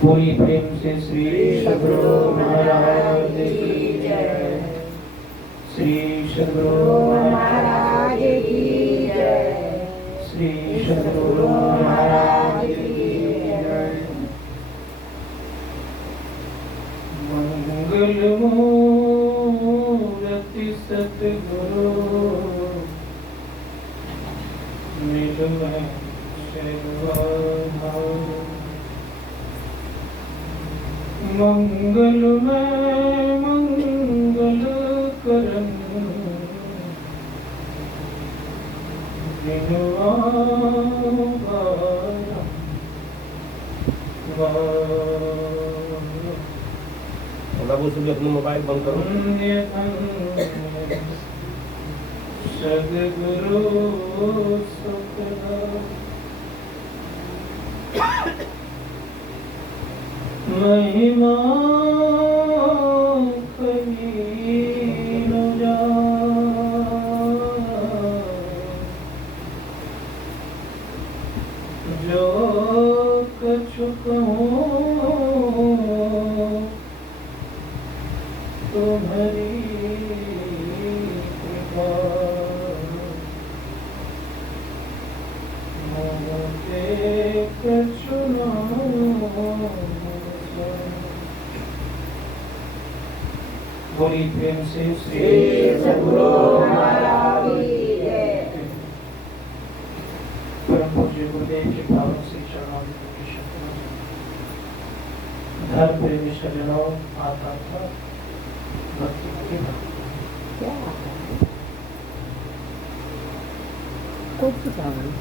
पूरी प्रेम से श्री सद्गुरु महाराज की जय। श्री सद्गुरु महाराज की जय। श्री सद्गुरु महाराज की जय। मंगल मूर्ति सद्गुरु निर्मल मंगलमय मंगल करन बाबू सुबह अपना मोबाइल बंद करो। सद्गुरु सुखदा महिमा कहीं न जाए, जो कछु कहूँ तुम्हारी कृपा, मुझे कछु न बोली प्रेम से श्री सद्गुरु महाराज की जय। परम पूज्य गुरुदेव के पावन श्री चरणों में धर्म प्रेमी सज्जनों आता था भक्ति की क्या कुछ नहीं।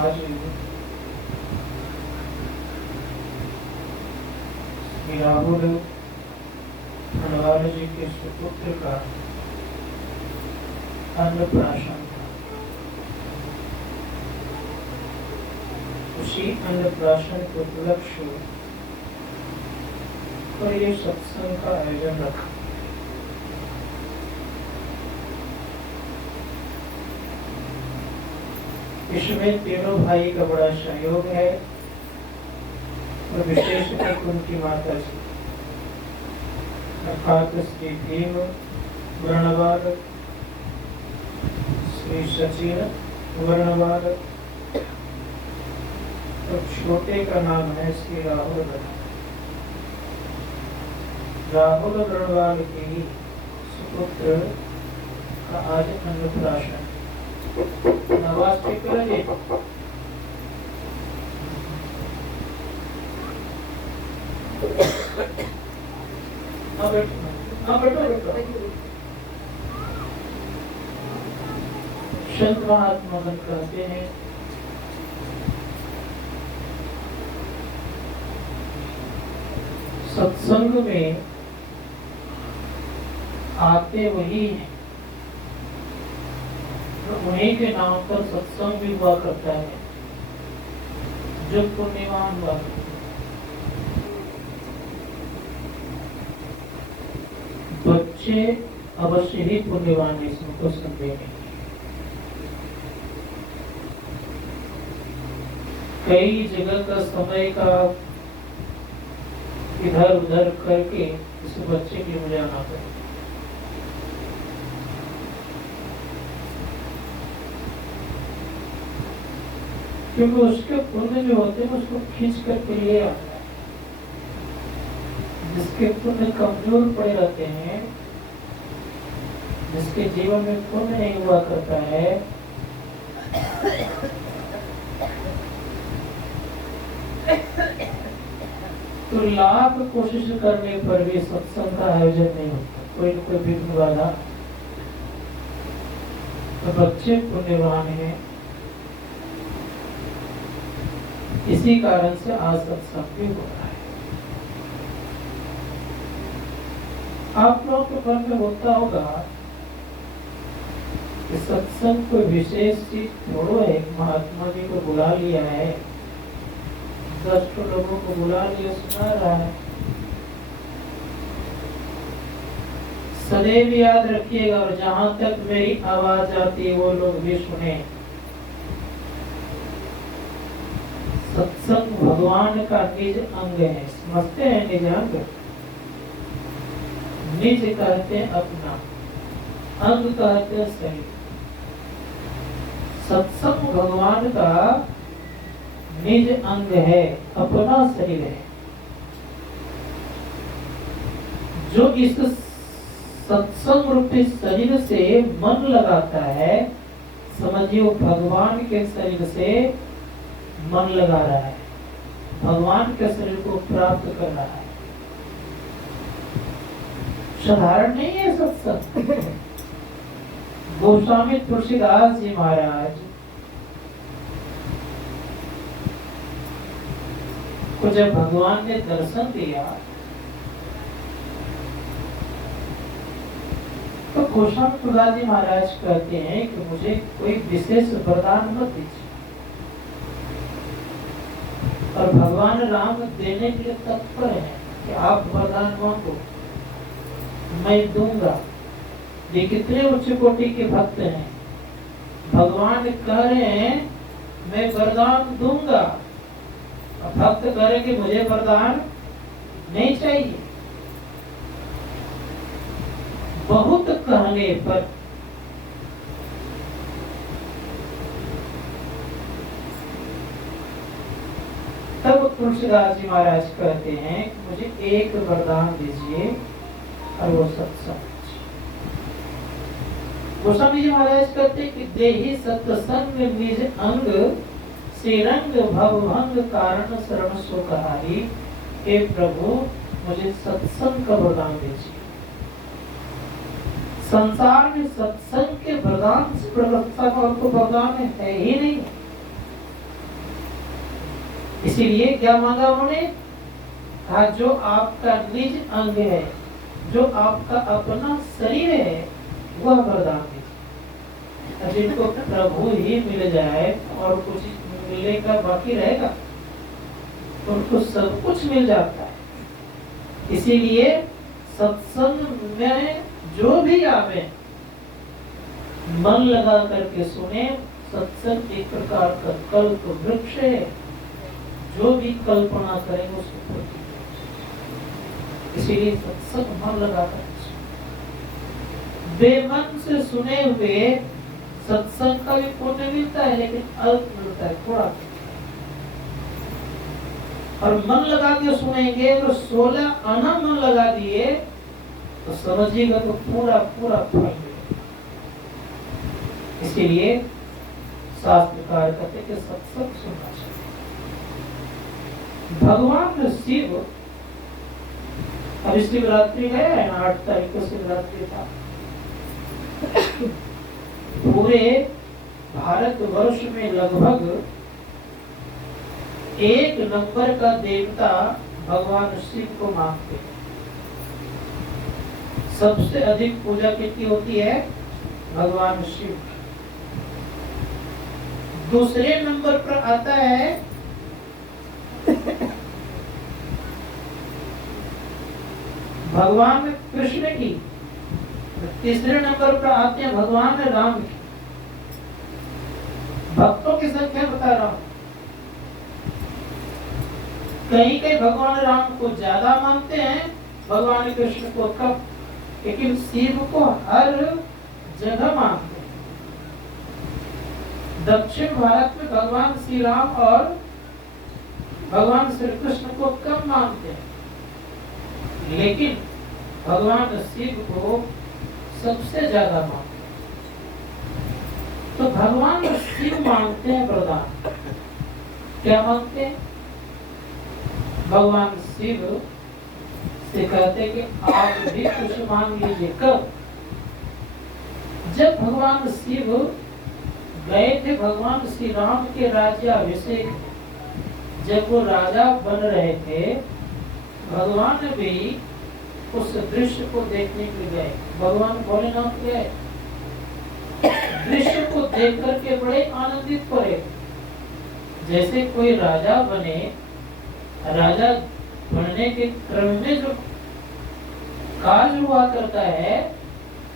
आज श्री राहुल खंडवाल जी के सुपुत्र का अन्नप्राशन था। उसी अन्नप्राशन के उपलक्ष्य पर ये सत्संग का आयोजन रखा। इसमें तीनों भाई का बड़ा सहयोग है और विशेष एक उनकी माता जी अर्थात श्री भीम वर्णवाल, श्री सचिन वर्णवाल और छोटे का नाम है श्री राहुल। राहुल वर्णवाल के सुपुत्र का आज अन्नप्राशन। आवाज ठीक करा जी। बैठो। संत महात्मा कहते हैं सत्संग में आते वही हैं, उन्हीं के नाम पर सत्संग भी हुआ करता है जो पुण्यवान हुआ करता है। बच्चे अवश्य ही पुण्यवान है, इसमें कोई संदेह नहीं। कई जगह का समय का इधर उधर करके इस बच्चे की बुझाना पड़े। क्योंकि उसके पुण्य जो होते हैं उसको खींच करके ले आता है। जिसके पुण्य कमजोर पड़े रहते हैं, जिसके जीवन में पुण्य नहीं हुआ करता है, तो लाख कोशिश करने पर भी सत्संग का आयोजन नहीं होता, कोई न कोई विघ्न बाधा। तो बच्चे पुण्यवान हैं, इसी कारण से आज सत्संग भी हो रहा है। आप लोग के मन में होता होगा कि सत्संग कोई विशेष चीज थोड़ो है, महात्मा जी को बुला लिया है, 10 लोगों को बुला लिया, सुना रहा है। सदैव याद रखिएगा, और जहां तक मेरी आवाज आती है वो लोग भी सुने। सत्संग भगवान का निज अंग है। समझते हैं निज अंग? निज कहते हैं अपना, अंग कहते हैं शरीर। सत्संग भगवान का निज अंग है, अपना शरीर है। जो इस सत्संग रूपी शरीर से मन लगाता है, समझिए वो भगवान के शरीर से मन लगा रहा है, भगवान के शरीर को प्राप्त कर रहा है। साधारण नहीं है सत्संग। गोस्वामी तुलसीदास जी महाराज को जब भगवान ने दर्शन दिया तो गोस्वामी तुलसीदास जी महाराज कहते हैं कि मुझे कोई विशेष वरदान मत दीजिए। और भगवान राम देने के लिए तत्पर है कि आप वरदान मांगो, मैं दूंगा। ये कितने उच्च कोटि के भक्त हैं। भगवान कह रहे हैं मैं वरदान दूंगा, और भक्त कह रहे कि मुझे वरदान नहीं चाहिए। बहुत कहने पर तब तुलसीदास जी महाराज कहते हैं कि मुझे एक वरदान दीजिए, और वो सत्संग। गोस्वामी जी महाराज कहते हैं कि देहि सत्संग निज अंग, श्रीरंग भवभंग कारण शरण सो कहाई। हे प्रभु मुझे सत्संग का वरदान दीजिए। संसार में सत्संग के वरदान से प्रशंसा का और कोई वरदान है ही नहीं। इसीलिए क्या मांगा उन्होंने? कहा जो आपका निज अंग है, जो आपका अपना शरीर है, वह वरदान दीजिए। जिनको प्रभु ही मिल जाए और कुछ मिलने का बाकी रहेगा, उनको सब कुछ मिल जाता है। इसीलिए सत्संग में जो भी आवे मन लगा करके सुने। सत्संग एक प्रकार का कल्प वृक्ष है, जो भी कल्पना करेंगे उसको। इसीलिए सत्संग मन लगा कर बेमन से सुने हुए सत्संग का भी पुण्य मिलता है, लेकिन अल्प मिलता है, थोड़ा। और मन लगा के सुनेंगे तो 16 आना मन लगा दिए तो समझिएगा तो पूरा पूरा फल मिलेगा। इसीलिए शास्त्रकार कहते हैं कि सत्संग सुनना चाहिए। भगवान शिव, अभी शिवरात्रि है ना, 8 तारीख को शिवरात्रि था। पूरे भारतवर्ष में लगभग 1 नंबर का देवता भगवान शिव को मानते हैं। सबसे अधिक पूजा किसकी होती है? भगवान शिव। दूसरे नंबर पर आता है भगवान कृष्ण की। तीसरे नंबर पर आते हैं भगवान राम की। भक्तों की संख्या बता रहा हूं। कहीं कहीं भगवान राम को ज्यादा मानते हैं, भगवान कृष्ण को कम, लेकिन शिव को हर जगह मानते हैं। दक्षिण भारत में भगवान श्री राम और भगवान श्री कृष्ण को कम मानते हैं, लेकिन भगवान शिव को सबसे ज्यादा मानते हैं। तो भगवान शिव मांगते हैं वरदान। क्या मांगते हैं? भगवान शिव से कहते हैं कि आप भी कुछ मांग लीजिए। कब? जब भगवान शिव गए थे भगवान श्री राम के राज्याभिषेक, जब वो राजा बन रहे थे, भगवान भी उस दृश्य को देखने के लिए गए। भगवान भोलेनाथ गए, दृश्य को देख करके बड़े आनंदित हुए। जैसे कोई राजा बने, राजा बनने के क्रम में जो काज हुआ करता है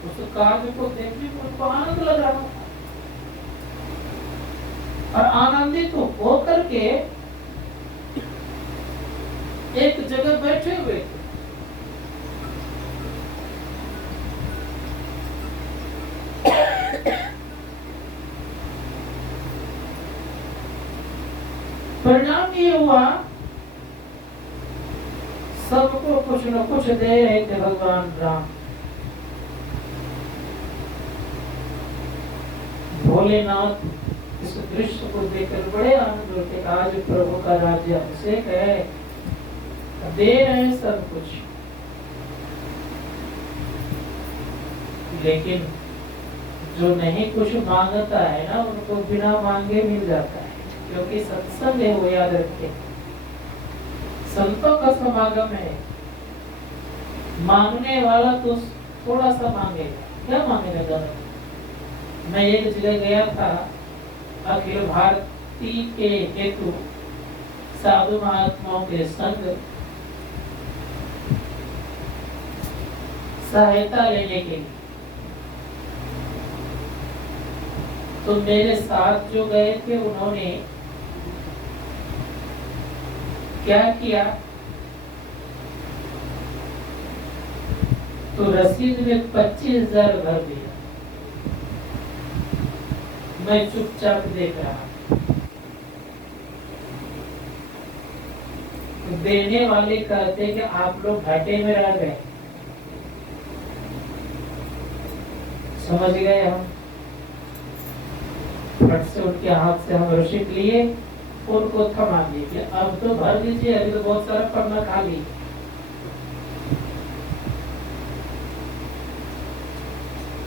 उस कार्य को देखने को उनको आनंद लग रहा था और आनंदित हो करके एक जगह बैठे हुए थे। परिणाम ये हुआ, सबको कुछ न कुछ दे रहे थे भगवान राम। भोलेनाथ इस दृश्य को देखकर बड़े आनंद होते, आज प्रभु का राज्य अभिषेक है, दे रहे हैं सब कुछ। लेकिन जो नहीं कुछ मांगता है ना, उनको बिना मांगे मिल जाता है, क्योंकि सत्संग है, वो याद रखे। संतों का समागम है, मांगने वाला तो थोड़ा सा मांगेगा, क्या मांगेगा। मैं एक जगह गया था, अखिल भारतीय के हेतु साधु महात्माओं के संग सहायता लेने के लिए। तो मेरे साथ जो गए थे उन्होंने क्या किया, तो रसीद में 25,000 भर दिया। मैं चुपचाप देख रहा। तो देने वाले कहते कि आप लोग घाटे में रह गए। समझ गए हम। फट से उनके हाथ से हम रसीद लिए, उनको थमा दिए, अब तो भर दीजिए, अभी तो बहुत सारा पन्ना खाली।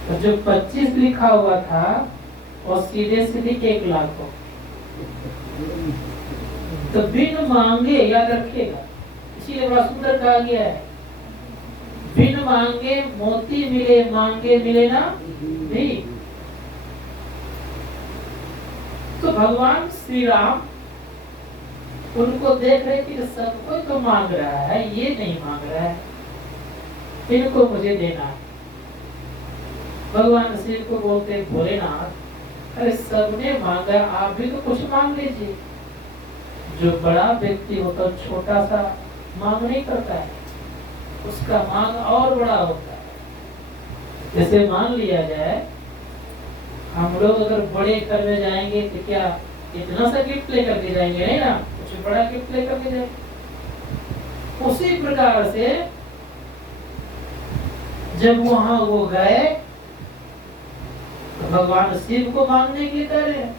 तो जो 25 लिखा हुआ था और सीधे सीधे 1 लाख हो। तो बिन मांगे, याद रखिएगा, इसीलिए बड़ा सुंदर कहा गया है, बिन मांगे मोती मिले, मांगे मिले ना भी। तो भगवान श्री राम उनको देख रहे कि सब कोई तो मांग रहा है, ये नहीं मांग रहा है, इनको मुझे देना है। भगवान शिव को बोलते, भोलेनाथ, अरे सबने मांगा, आप भी तो कुछ मांग लीजिए। जो बड़ा व्यक्ति होता है छोटा सा मांग नहीं करता है, उसका मांग और बड़ा होता है। जैसे मान लिया जाए हम लोग अगर बड़े घर में जाएंगे तो क्या इतना सा गिफ्ट लेकर के जाएंगे, नहीं ना, कुछ बड़ा गिफ्ट लेकर के जाएंगे। उसी प्रकार से जब वहां वो गए तो भगवान शिव को मांगने के लिए कह रहे हैं।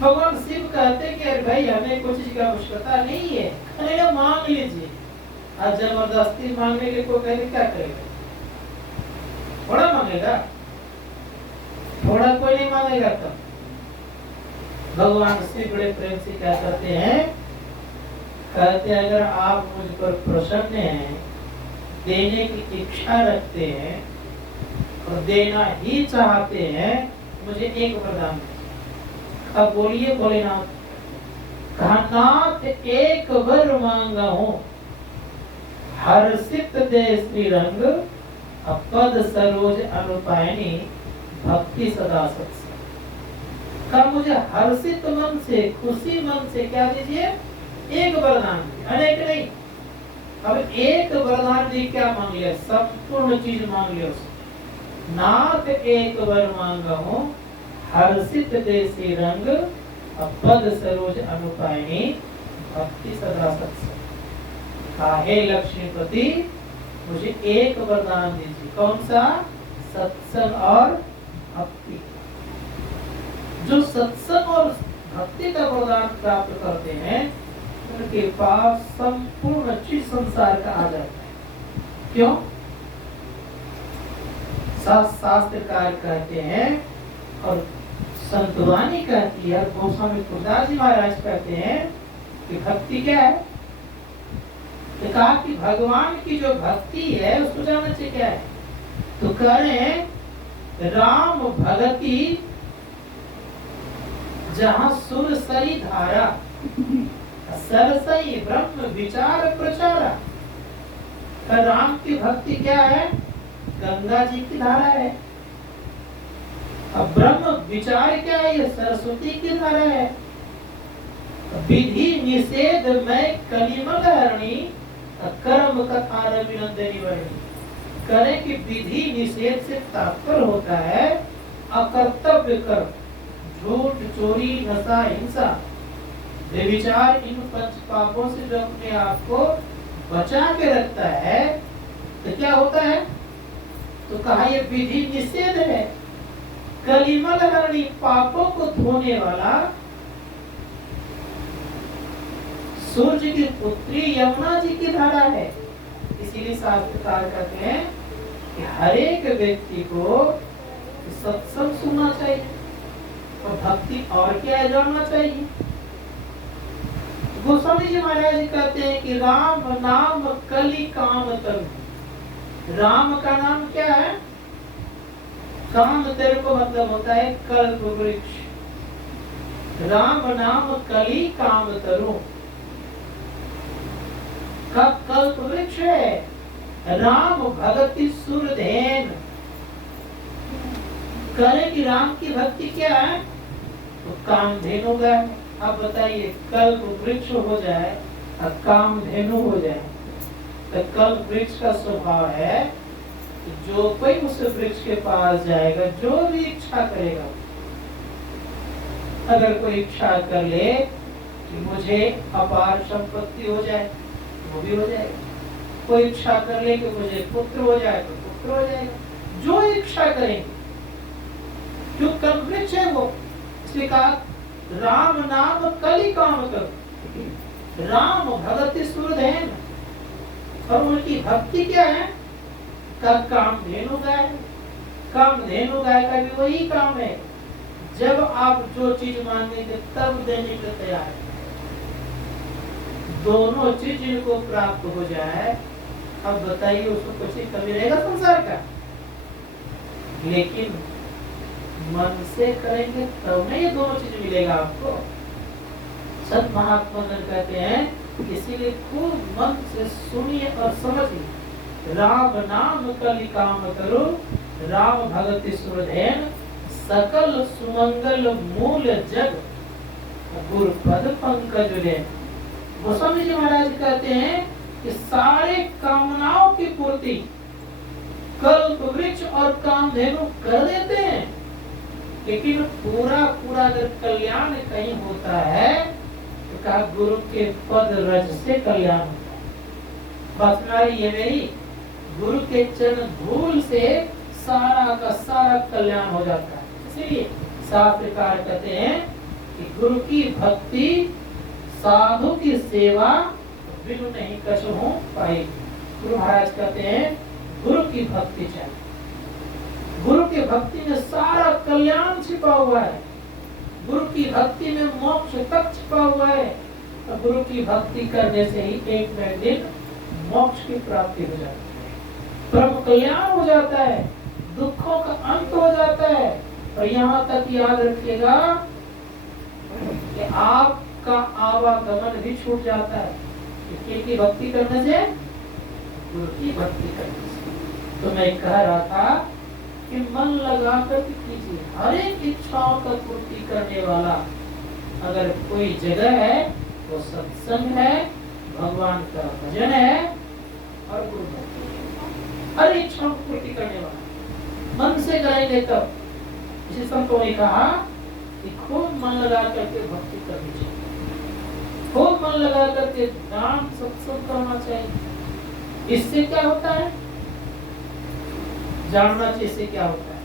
भगवान शिव कहते कि अरे भाई हमें कुछ चीज का आवश्यकता नहीं है, अरे ना मांग लीजिए। आज जबरदस्ती मांगने के को कहे क्या करेगा, थोड़ा मांगेगा, थोड़ा कोई नहीं मांगेगा। तब भगवान शिव बड़े प्रेम से क्या करते हैं, कहते हैं अगर आप मुझ पर प्रसन्न हैं, देने की इच्छा रखते हैं और देना ही चाहते हैं, मुझे एक वरदान दीजिए। अब बोलिए भोलेनाथ। कहा, नाथ एक वर मांगा हूं, हर्षित दे श्री रंग, अपद सरोज अनुपायनी, भक्ति सदा सत्संग। कहा मुझे हर्षित मन से, खुशी मन से क्या दीजिए, एक वरदान, अनेक नहीं। अब एक वरदान दी, क्या मांग लिया, संपूर्ण चीज मांग लिया उसने। नाथ एक वर मांगा हूं, हर्षित देसी रंग, अपद सरोज अनुपायनी, भक्ति सदा सत्संग। काहे लक्ष्मीपति, मुझे एक वरदान दीजिए। कौन सा, सत्संग और भक्ति। जो सत्संग और भक्ति का वरदान प्राप्त करते हैं, उनके पास संपूर्ण चीज संसार का आ जाता है। क्यों, शास्त्रकार कहते हैं और संतवाणी कहती है, गोस्वामी तुलसीदास जी महाराज कहते हैं कि भक्ति क्या है। तो कहा कि भगवान की जो भक्ति है उसको जानना चाहिए क्या है। तो कह रहे हैं, राम भगति जहाँ सुरसरी धारा, सरसई ब्रह्म विचार प्रचारा। राम की भक्ति क्या है, गंगा जी की धारा है। अब ब्रह्म विचार क्या है? ये सरस्वती की धारा है। विधि निषेध में कलिमल हरणी कर्म कथा रविनंदनी वर्णी। करें कि विधि निषेध से तात्पर्य होता है अकर्तव्य कर्म, झूठ, चोरी, नशा, हिंसा, व्यभिचार, इन पंच पापों से जो अपने आप को बचा के रखता है तो क्या होता है? तो कहा ये विधि निषेध है। कलिमल हरणी, पापों को धोने वाला। सूर्य की पुत्री यमुना जी की धारा है। इसीलिए शास्त्रकार कहते हैं कि हर एक व्यक्ति को सत्संग सुनना चाहिए और भक्ति और क्या जानना चाहिए। गोस्वामी जी महाराज कहते हैं कि राम नाम कली काम तरु। राम का नाम क्या है? काम तरु को मतलब होता है कल्प वृक्ष। राम नाम कली काम तरु का कल्प वृक्ष है। राम भगति सुरधेन। करें कि राम की भक्ति क्या है? तो कामधेनु का है। अब बताइए, कल्प वृक्ष हो जाए और कामधेनु हो जाए तो कल्प वृक्ष का स्वभाव है कि जो कोई उस वृक्ष के पास जाएगा, जो भी इच्छा करेगा, अगर कोई इच्छा कर ले कि मुझे अपार संपत्ति हो जाए, वो भी हो जाएगा। कोई इच्छा कर ले कि मुझे पुत्र हो जाए तो पुत्र हो जाएगा। जो इच्छा करेंगे, जो कल्प वृक्ष है वो। इसलिए कहा राम नाम कली काम करो। राम भगति सुरधेन, और उनकी भक्ति क्या है? कामधेनु गाय। कामधेनु गाय का भी वही काम है, जब आप जो चीज मांगेंगे तब देने के तैयार है। दोनों चीज इनको प्राप्त हो जाए, अब बताइए उसको कुछ कमी रहेगा संसार का? लेकिन मन से करेंगे तब नहीं ये दोनों चीज मिलेगा आपको। संत महात्मा कहते हैं इसीलिए खूब मन से सुनिए और समझिए। राम नाम कलि काम करो, राम भगति सुरधेन, सकल सुमंगल मूल जग, गुरु पद पंकज लेन। गोस्वामी जी महाराज कहते हैं कि सारे कामनाओं की पूर्ति कल्प वृक्ष और कामधेनु कर देते हैं, लेकिन पूरा पूरा अगर कल्याण कहीं होता है तो कहा गुरु के पद रज से कल्याण होता है। बात सुनाई ये मेरी? गुरु के चरण धूल से सारा का सारा कल्याण हो जाता है। इसलिए शास्त्रकार कहते हैं कि गुरु की भक्ति, साधु की सेवा बिनु नहीं कछु हो पाई। गुरु महाराज कहते हैं गुरु की भक्ति चाहिए। गुरु की भक्ति में सारा कल्याण छिपा हुआ है। गुरु की भक्ति में मोक्ष तक छिपा हुआ है। और गुरु की भक्ति करने से ही एक न एक दिन मोक्ष की प्राप्ति हो जाती है, परम कल्याण हो जाता है, दुखों का अंत हो जाता है। और यहाँ तक याद रखिएगा कि आपका आवागमन भी छूट जाता है। किसकी भक्ति करने से? गुरु की भक्ति करने से। तो मैं कह रहा था कि मन लगा कर कीजिए। हर एक इच्छाओं का पूर्ति करने वाला अगर कोई जगह है तो सत्संग है, भगवान का भजन है और गुरु भक्ति है। हर इच्छाओं को पूर्ति करने वाला मन से करेंगे तब। इसी संतों ने कहा कि खूब मन लगा करके भक्ति करनी चाहिए, खूब मन लगा करके नाम सत्संग करना चाहिए। इससे क्या होता है जानना चाहिए। इससे क्या होता है?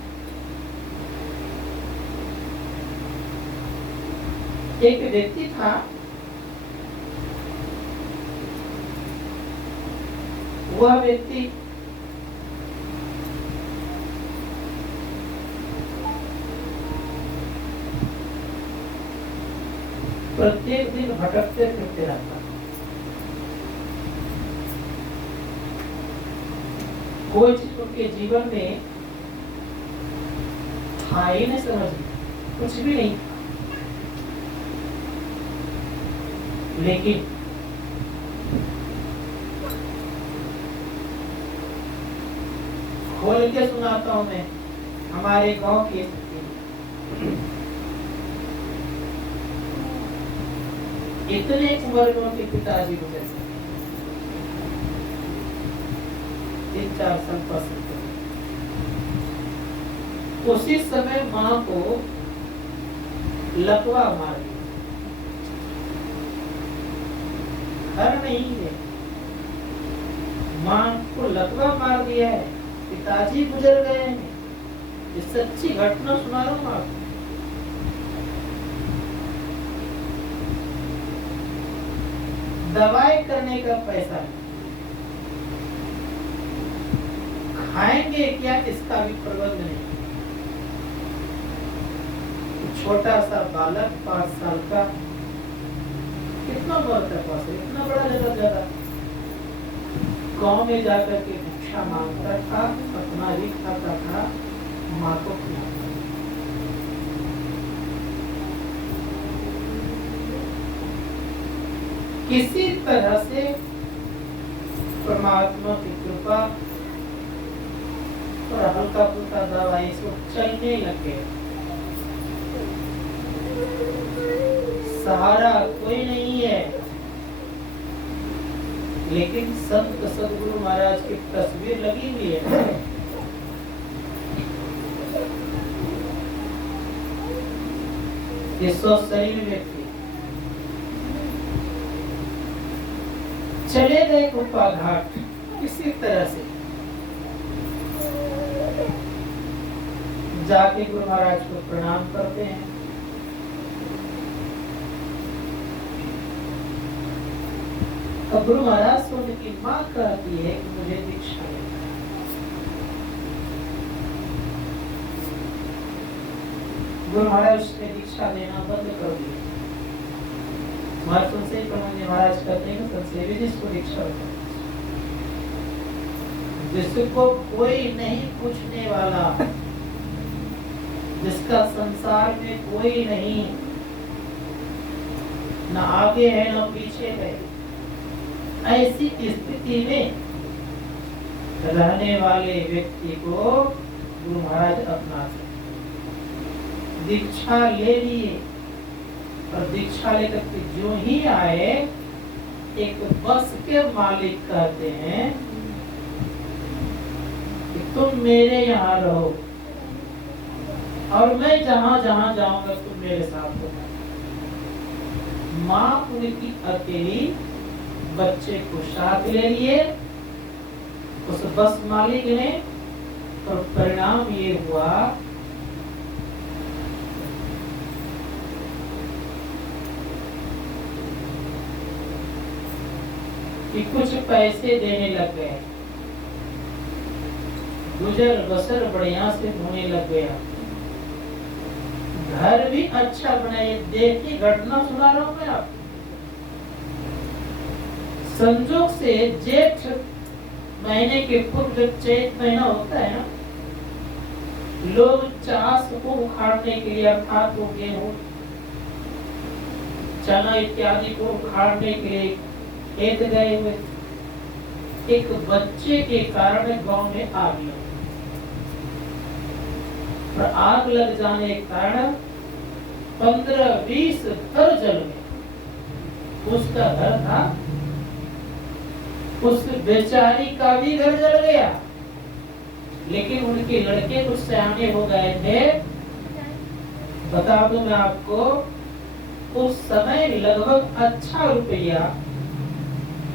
एक व्यक्ति था, वह व्यक्ति प्रत्येक दिन भटकते फिरते रहता। कोई चीज उनके जीवन में था ही नहीं, समझ कुछ भी नहीं। लेकिन बोल के सुनाता हूँ मैं हमारे गांव की स्थिति। इतने उम्र में उनके पिताजी गुजर गए, 3-4 साल पसंद। उसी समय मां को लकवा मार दिया, घर नहीं है, मां को लकवा मार दिया है, पिताजी गुजर गए हैं। ये सच्ची घटना सुना रहा हूं आपको। दवाई करने का पैसा नहीं, खाएंगे क्या इसका भी प्रबंध नहीं। छोटा सा बालक 5 साल का, कितना मरता पास है, इतना बड़ा जगह गांव में जाकर के भिक्षा मांगता था, अपना भी खाता था, माँ को खिलाता। किसी तरह से परमात्मा की कृपा और हल्का फुल्का दवाई से चलने लगे। सहारा कोई नहीं है, लेकिन संत सदगुरु महाराज की तस्वीर लगी हुई है। ये स्वस्थ शरीर व्यक्ति चले गए कुप्पा घाट किसी तरह से, जाके गुरु महाराज को प्रणाम करते हैं। अब गुरु महाराज से उनकी मां कहती है कि मुझे दीक्षा लेना है। गुरु महाराज ने दीक्षा लेना बंद कर दिया। महाराज महाराज कहते हैं संसेवी जिसको दीक्षा होता है, जिसको कोई नहीं पूछने वाला, जिसका संसार में कोई नहीं, न आगे है न पीछे है, ऐसी स्थिति में रहने वाले व्यक्ति को गुरु महाराज अपनाते। दीक्षा ले लिए और दीक्षा लेकर के जो ही आए, एक बस के मालिक कहते हैं कि तुम मेरे यहाँ रहो और मैं जहां जहां जाऊंगा तुम मेरे साथ हो। माँ उनकी अकेली बच्चे को साथ ले लिए उस बस मालिक ने, और परिणाम ये हुआ कि कुछ पैसे देने लग गए, गुजर बसर बढ़िया से होने लग गया, घर भी अच्छा बनाए। देखिए घटना सुना रहा हूं मैं आपको। संजोग से जेठ महीने के पूर्व जब चैत महीना होता है ना, लोग चास को उखाड़ने के लिए, अर्थात वो गेहूं चना इत्यादि को उखाड़ने के लिए खेत गए हुए। एक बच्चे के कारण गांव में आग लगी और आग लग जाने के कारण 15-20 घर जल गए। उसका घर था, उस बेचारी का भी घर जल गया, लेकिन उनके लड़के कुछ सयाने हो गए थे। बता दूं मैं आपको, उस समय लगभग अच्छा रुपया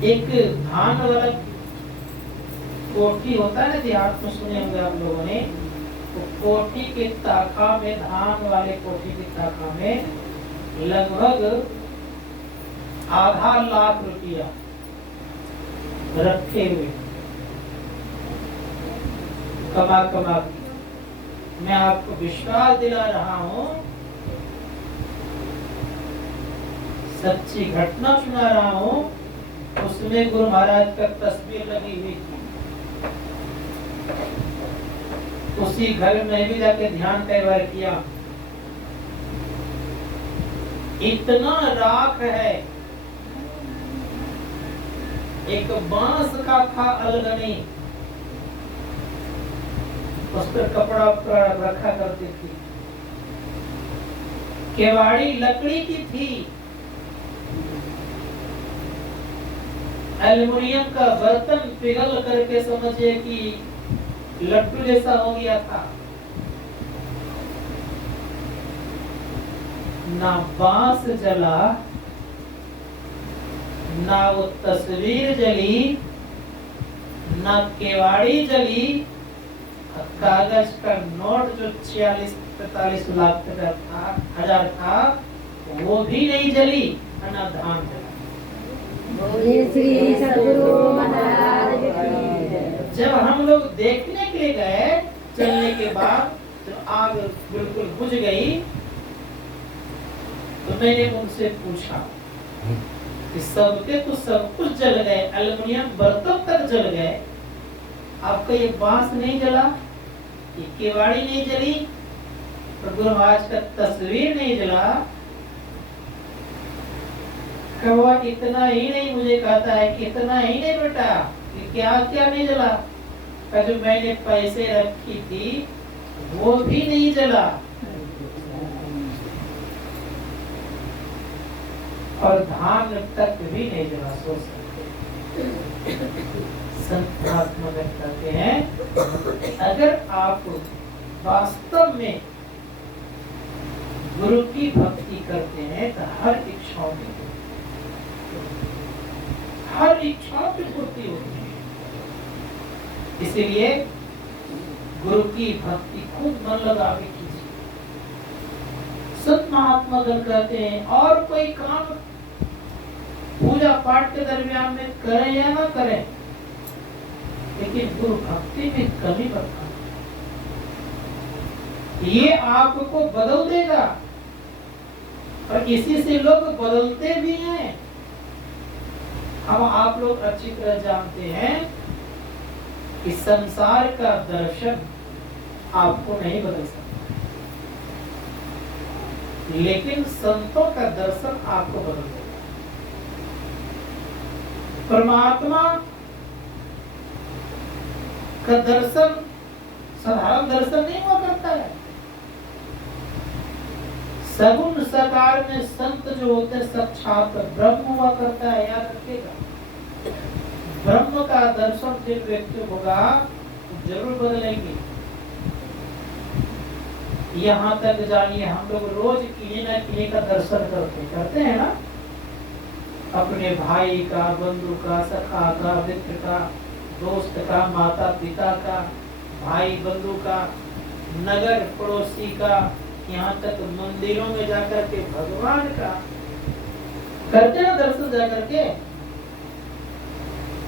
एक धान वाला कोठी होता है ना, देहात में सुने होंगे आप लोगों ने, तो कोठी के ताका में, धान वाले कोठी की ताका में लगभग आधा लाख रुपया रखे हुए, कमा कमा के। मैं आपको विश्वास दिला रहा हूं, सच्ची घटना सुना रहा हूं। उसमें गुरु महाराज का तस्वीर लगी हुई थी। उसी घर में भी जाके ध्यान कई बार किया। इतना राख है, एक बांस का था अलगनी, उस पर कपड़ा रखा करती थी। केवाड़ी लकड़ी की थी, एल्युमिनियम का बर्तन पिघल करके समझिए कि लड्डू जैसा हो गया था। ना बांस जला, ना वो तस्वीर जली, ना केवाड़ी जली, कागज का नोट जो 46-45 लाख का था, हजार था, वो भी नहीं जली, ना धान जला। श्री सद्गुरु महाराज की। जब हम लोग देखने के लिए गए, चलने के बाद जब आग बिल्कुल बुझ गई, तो मैंने उनसे पूछा कि सबके तो सब कुछ जल गए, एल्युमिनियम बर्तन तक जल गए, आपका ये बांस नहीं जला, ये केवाड़ी नहीं जली, प्रभु महाराज का तस्वीर नहीं जला। कौवा इतना ही नहीं मुझे कहता है कि इतना ही नहीं बेटा, कि क्या क्या नहीं जला, का जो मैंने पैसे रखी थी वो भी नहीं जला, और धान तक भी नहीं जला। सोच सकते संत महात्मा कहते हैं, अगर आप वास्तव में गुरु की भक्ति करते हैं तो हर इच्छाओं की पूर्ति होती है। इसीलिए गुरु की भक्ति खूब मन लगा के कीजिए। संत महात्मा गण कहते हैं, और कोई काम पूजा पाठ के दरमियान में करें या ना करें, लेकिन गुरु भक्ति में कमी मत आना। ये आपको बदल देगा, और इसी से लोग बदलते भी हैं। हम आप लोग अच्छी तरह जानते हैं कि संसार का दर्शन आपको नहीं बदल सकता, लेकिन संतों का दर्शन आपको बदल देगा। परमात्मा का दर्शन साधारण दर्शन नहीं हुआ करता है। सगुण साकार में संत जो होते हैं साक्षात ब्रह्म हुआ करता है, याद रखिएगा। ब्रह्म का दर्शन जिन व्यक्ति होगा जरूर बदलेंगे। यहाँ तक जानिए, हम लोग रोज किसी न किसी का दर्शन करते हैं ना, अपने भाई का, बंधु का, सखा का, मित्र का, दोस्त का, माता पिता का, भाई बंधु का, नगर पड़ोसी का, यहाँ तक मंदिरों में जाकर के भगवान का करते ना दर्शन जाकर के।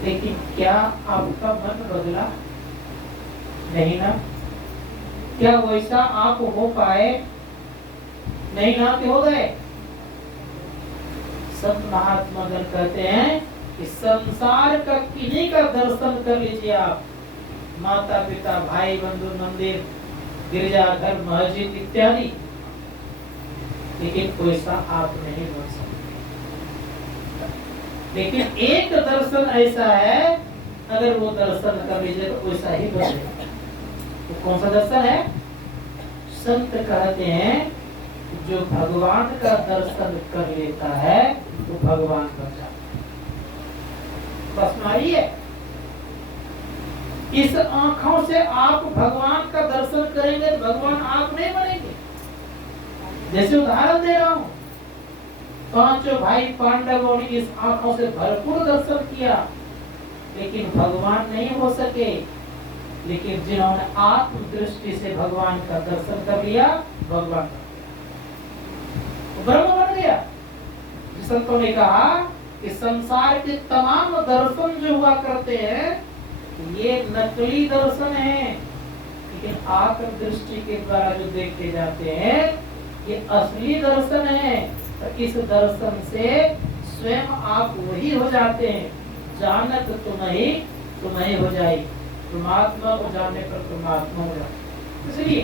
लेकिन क्या आपका मन बदला? नहीं ना। क्या वैसा आप हो पाए? नहीं ना, कि हो गए। संत महात्मा गण कहते हैं कि संसार का किन्हीं का दर्शन कर लीजिए आप, माता पिता, भाई बंधु, मंदिर, गिरजाघर, मस्जिद इत्यादि, लेकिन वैसा आप नहीं बन सकते। लेकिन एक दर्शन ऐसा है, अगर वो दर्शन कर लीजिए तो वैसा ही बनेगा। तो कौन सा दर्शन है? संत कहते हैं जो भगवान का दर्शन कर लेता है तो भगवान बन जाता है। बस मारिए, इस आंखों से आप भगवान का दर्शन करेंगे तो भगवान आप नहीं बनेंगे। जैसे उदाहरण दे रहा हूं, पांचों भाई पांडवों ने इस आंखों से भरपूर दर्शन किया, लेकिन भगवान नहीं हो सके। लेकिन जिन्होंने आत्म दृष्टि से भगवान का दर्शन कर लिया, भगवान ब्रह्म बन गया। संतों ने कहा कि संसार के तमाम दर्शन जो हुआ करते हैं ये नकली दर्शन है, लेकिन आत्म दृष्टि के द्वारा जो देखे जाते हैं ये असली दर्शन है। तो इस दर्शन से स्वयं आप वही हो जाते हैं, जानत तुम्हें हो जाए, परमात्मा को जानने पर परमात्मा हो जाए। इसलिए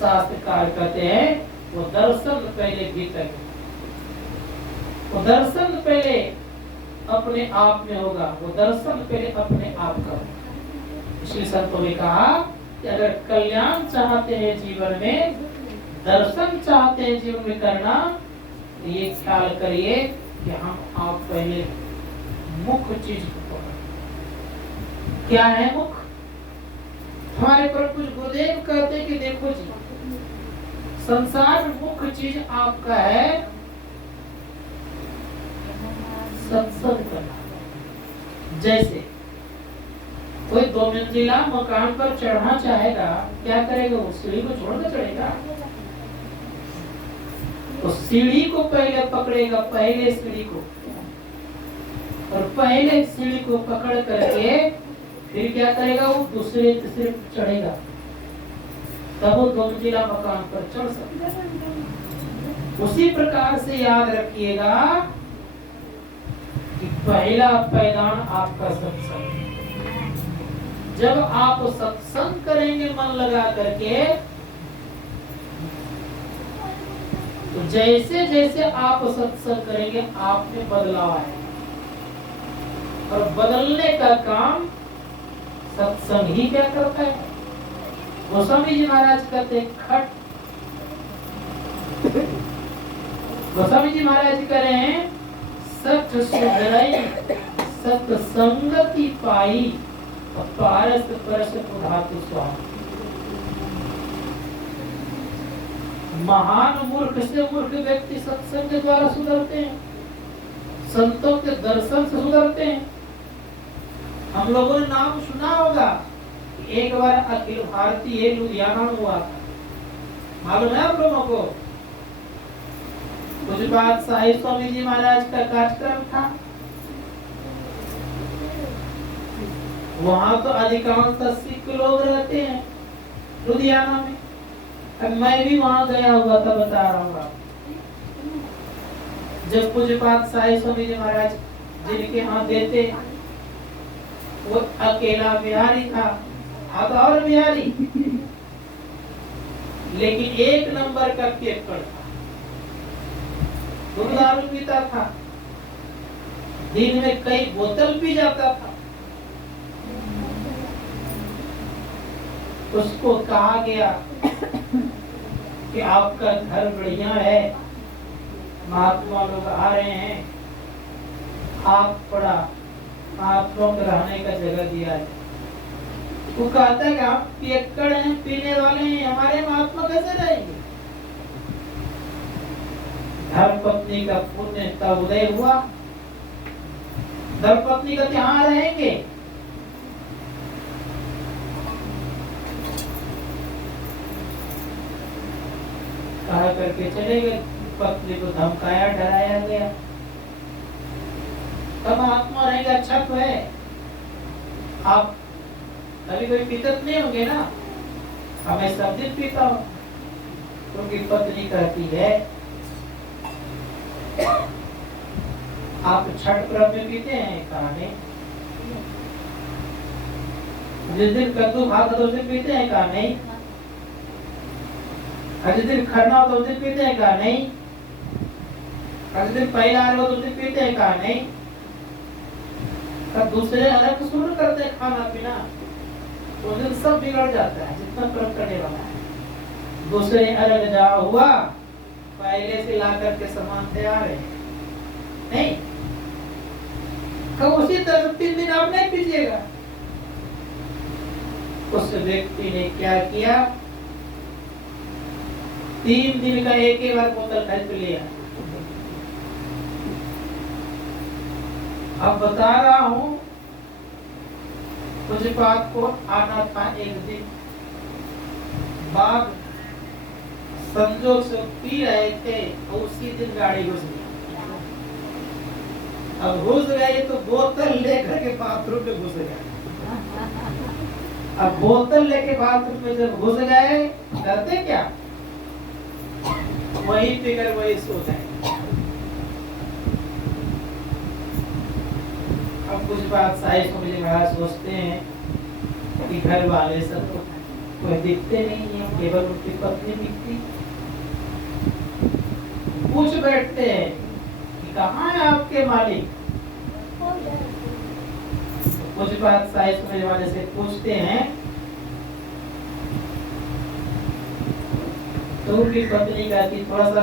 शास्त्रकार कहते हैं वो दर्शन पहले भीतर, वो दर्शन पहले अपने आप में होगा, वो दर्शन पहले अपने आप का होगा। इसलिए संतों ने कहा कि अगर कल्याण चाहते हैं जीवन में, दर्शन चाहते हैं जीवन में करना, तो ये ख्याल करिए कि हम आप पहले मुख्य चीज को पकड़ें। क्या है मुख्य? हमारे पर कुछ गुरुदेव कहते हैं कि देखो जी, संसार में मुख्य चीज आपका है सत्संग करना। जैसे कोई 2 मंजिला मकान पर चढ़ना चाहेगा, क्या करेगा? वो सीढ़ी को छोड़कर चढ़ेगा। तो सीढ़ी को पहले पकड़ेगा, पहले सीढ़ी को, और पहले सीढ़ी को पकड़ करके फिर क्या करेगा? वो दूसरे तीसरे पर चढ़ेगा, तब वो 2 मंजिला मकान पर चढ़ सकता है। उसी प्रकार से याद रखिएगा कि पहला पैदान आपका सत्संग। जब आप सत्संग करेंगे मन लगा करके, तो जैसे जैसे आप सत्संग करेंगे आप में बदलाव आएगा, और बदलने का काम सत्संग ही क्या करता है? गोस्वामी जी महाराज कहते खट, गोस्वामी जी महाराज कह रहे हैं सठ सुधरई सत्संगति पाई पारस परस धातु स्वामी। महान मूर्ख से मूर्ख व्यक्ति सत्संग के द्वारा सुधरते हैं, संतों के दर्शन से सुधरते हैं। हम लोगों ने नाम सुना होगा, एक बार अखिल भारतीय लुधियाना में हुआ था, मालूम है आप लोगों को? कुछ बात साहिब स्वामी जी महाराज का कार्यक्रम था। वहां तो अधिकांश सिख लोग रहते हैं लुधियाना में। अब मैं भी वहां गया हुआ था, बता रहा हूँ आपको। जब पूज्यपाद साहिब स्वामी जी महाराज जिनके यहाँ देते, वो अकेला बिहारी था, अब और बिहारी, लेकिन 1 नंबर का पियक्कड़ था, दारू पीता था, दिन में कई बोतल पी जाता था। उसको कहा गया कि आपका घर बढ़िया है, महात्मा लोग आ रहे हैं, आप पड़ा महात्माओं को रहने का जगह दिया है। वो कहता है कि आप पियक्कड़ हैं, पीने वाले हैं, हमारे महात्मा कैसे रहेंगे? धर्मपत्नी का पुण्य तब उदय हुआ, धर्मपत्नी का यहाँ रहेंगे। कहा करके चले गए, पत्नी को धमकाया डराया गया। तब महात्मा रहेगा, अच्छा तो है, आप कभी कोई पीतत नहीं होंगे ना, हमें सब दिन पीता हूं। क्योंकि पत्नी कहती है आप छठ पर्व में पीते हैं? कहा नहीं। जिस दिन कद्दू खाता तो उस दिन पीते हैं? कहा नहीं। जिस दिन खरना हो तो उस दिन पीते हैं? कहा नहीं। जिस दिन पहला आ रहा हो तो उस दिन पीते हैं? कहा नहीं। तब दूसरे अलग शुरू करते हैं खाना पीना, तो उस दिन सब बिगड़ जाता है जितना पर्व करने वाला है। दूसरे अलग जा हुआ, पहले से ला करके सामान तैयार है नहीं, कब उसी तरह 3 दिन आप नहीं पीजिएगा। उस व्यक्ति ने क्या किया? 3 दिन का एक ही बार बोतल खरीद लिया। अब बता रहा हूं, मुझे बात को आना था एक दिन, बाघ संजोग से पी रहे थे और उसी दिन गाड़ी घुस गई। अब घुस गए तो बोतल लेकर के बाथरूम में घुस गए। अब बोतल लेके बाथरूम में जब घुस गए, करते क्या? वही फिकर वही सो जाए। अब कुछ बात साहिब को मुझे महाराज सोचते हैं कि घर वाले सब तो कोई दिखते नहीं है, केवल उनकी पत्नी दिखती। पूछ बैठते हैं कि कहाँ है आपके मालिक? कुछ बात साहिब को मुझे महाराज से पूछते हैं तो उनकी पत्नी कहती थोड़ा सा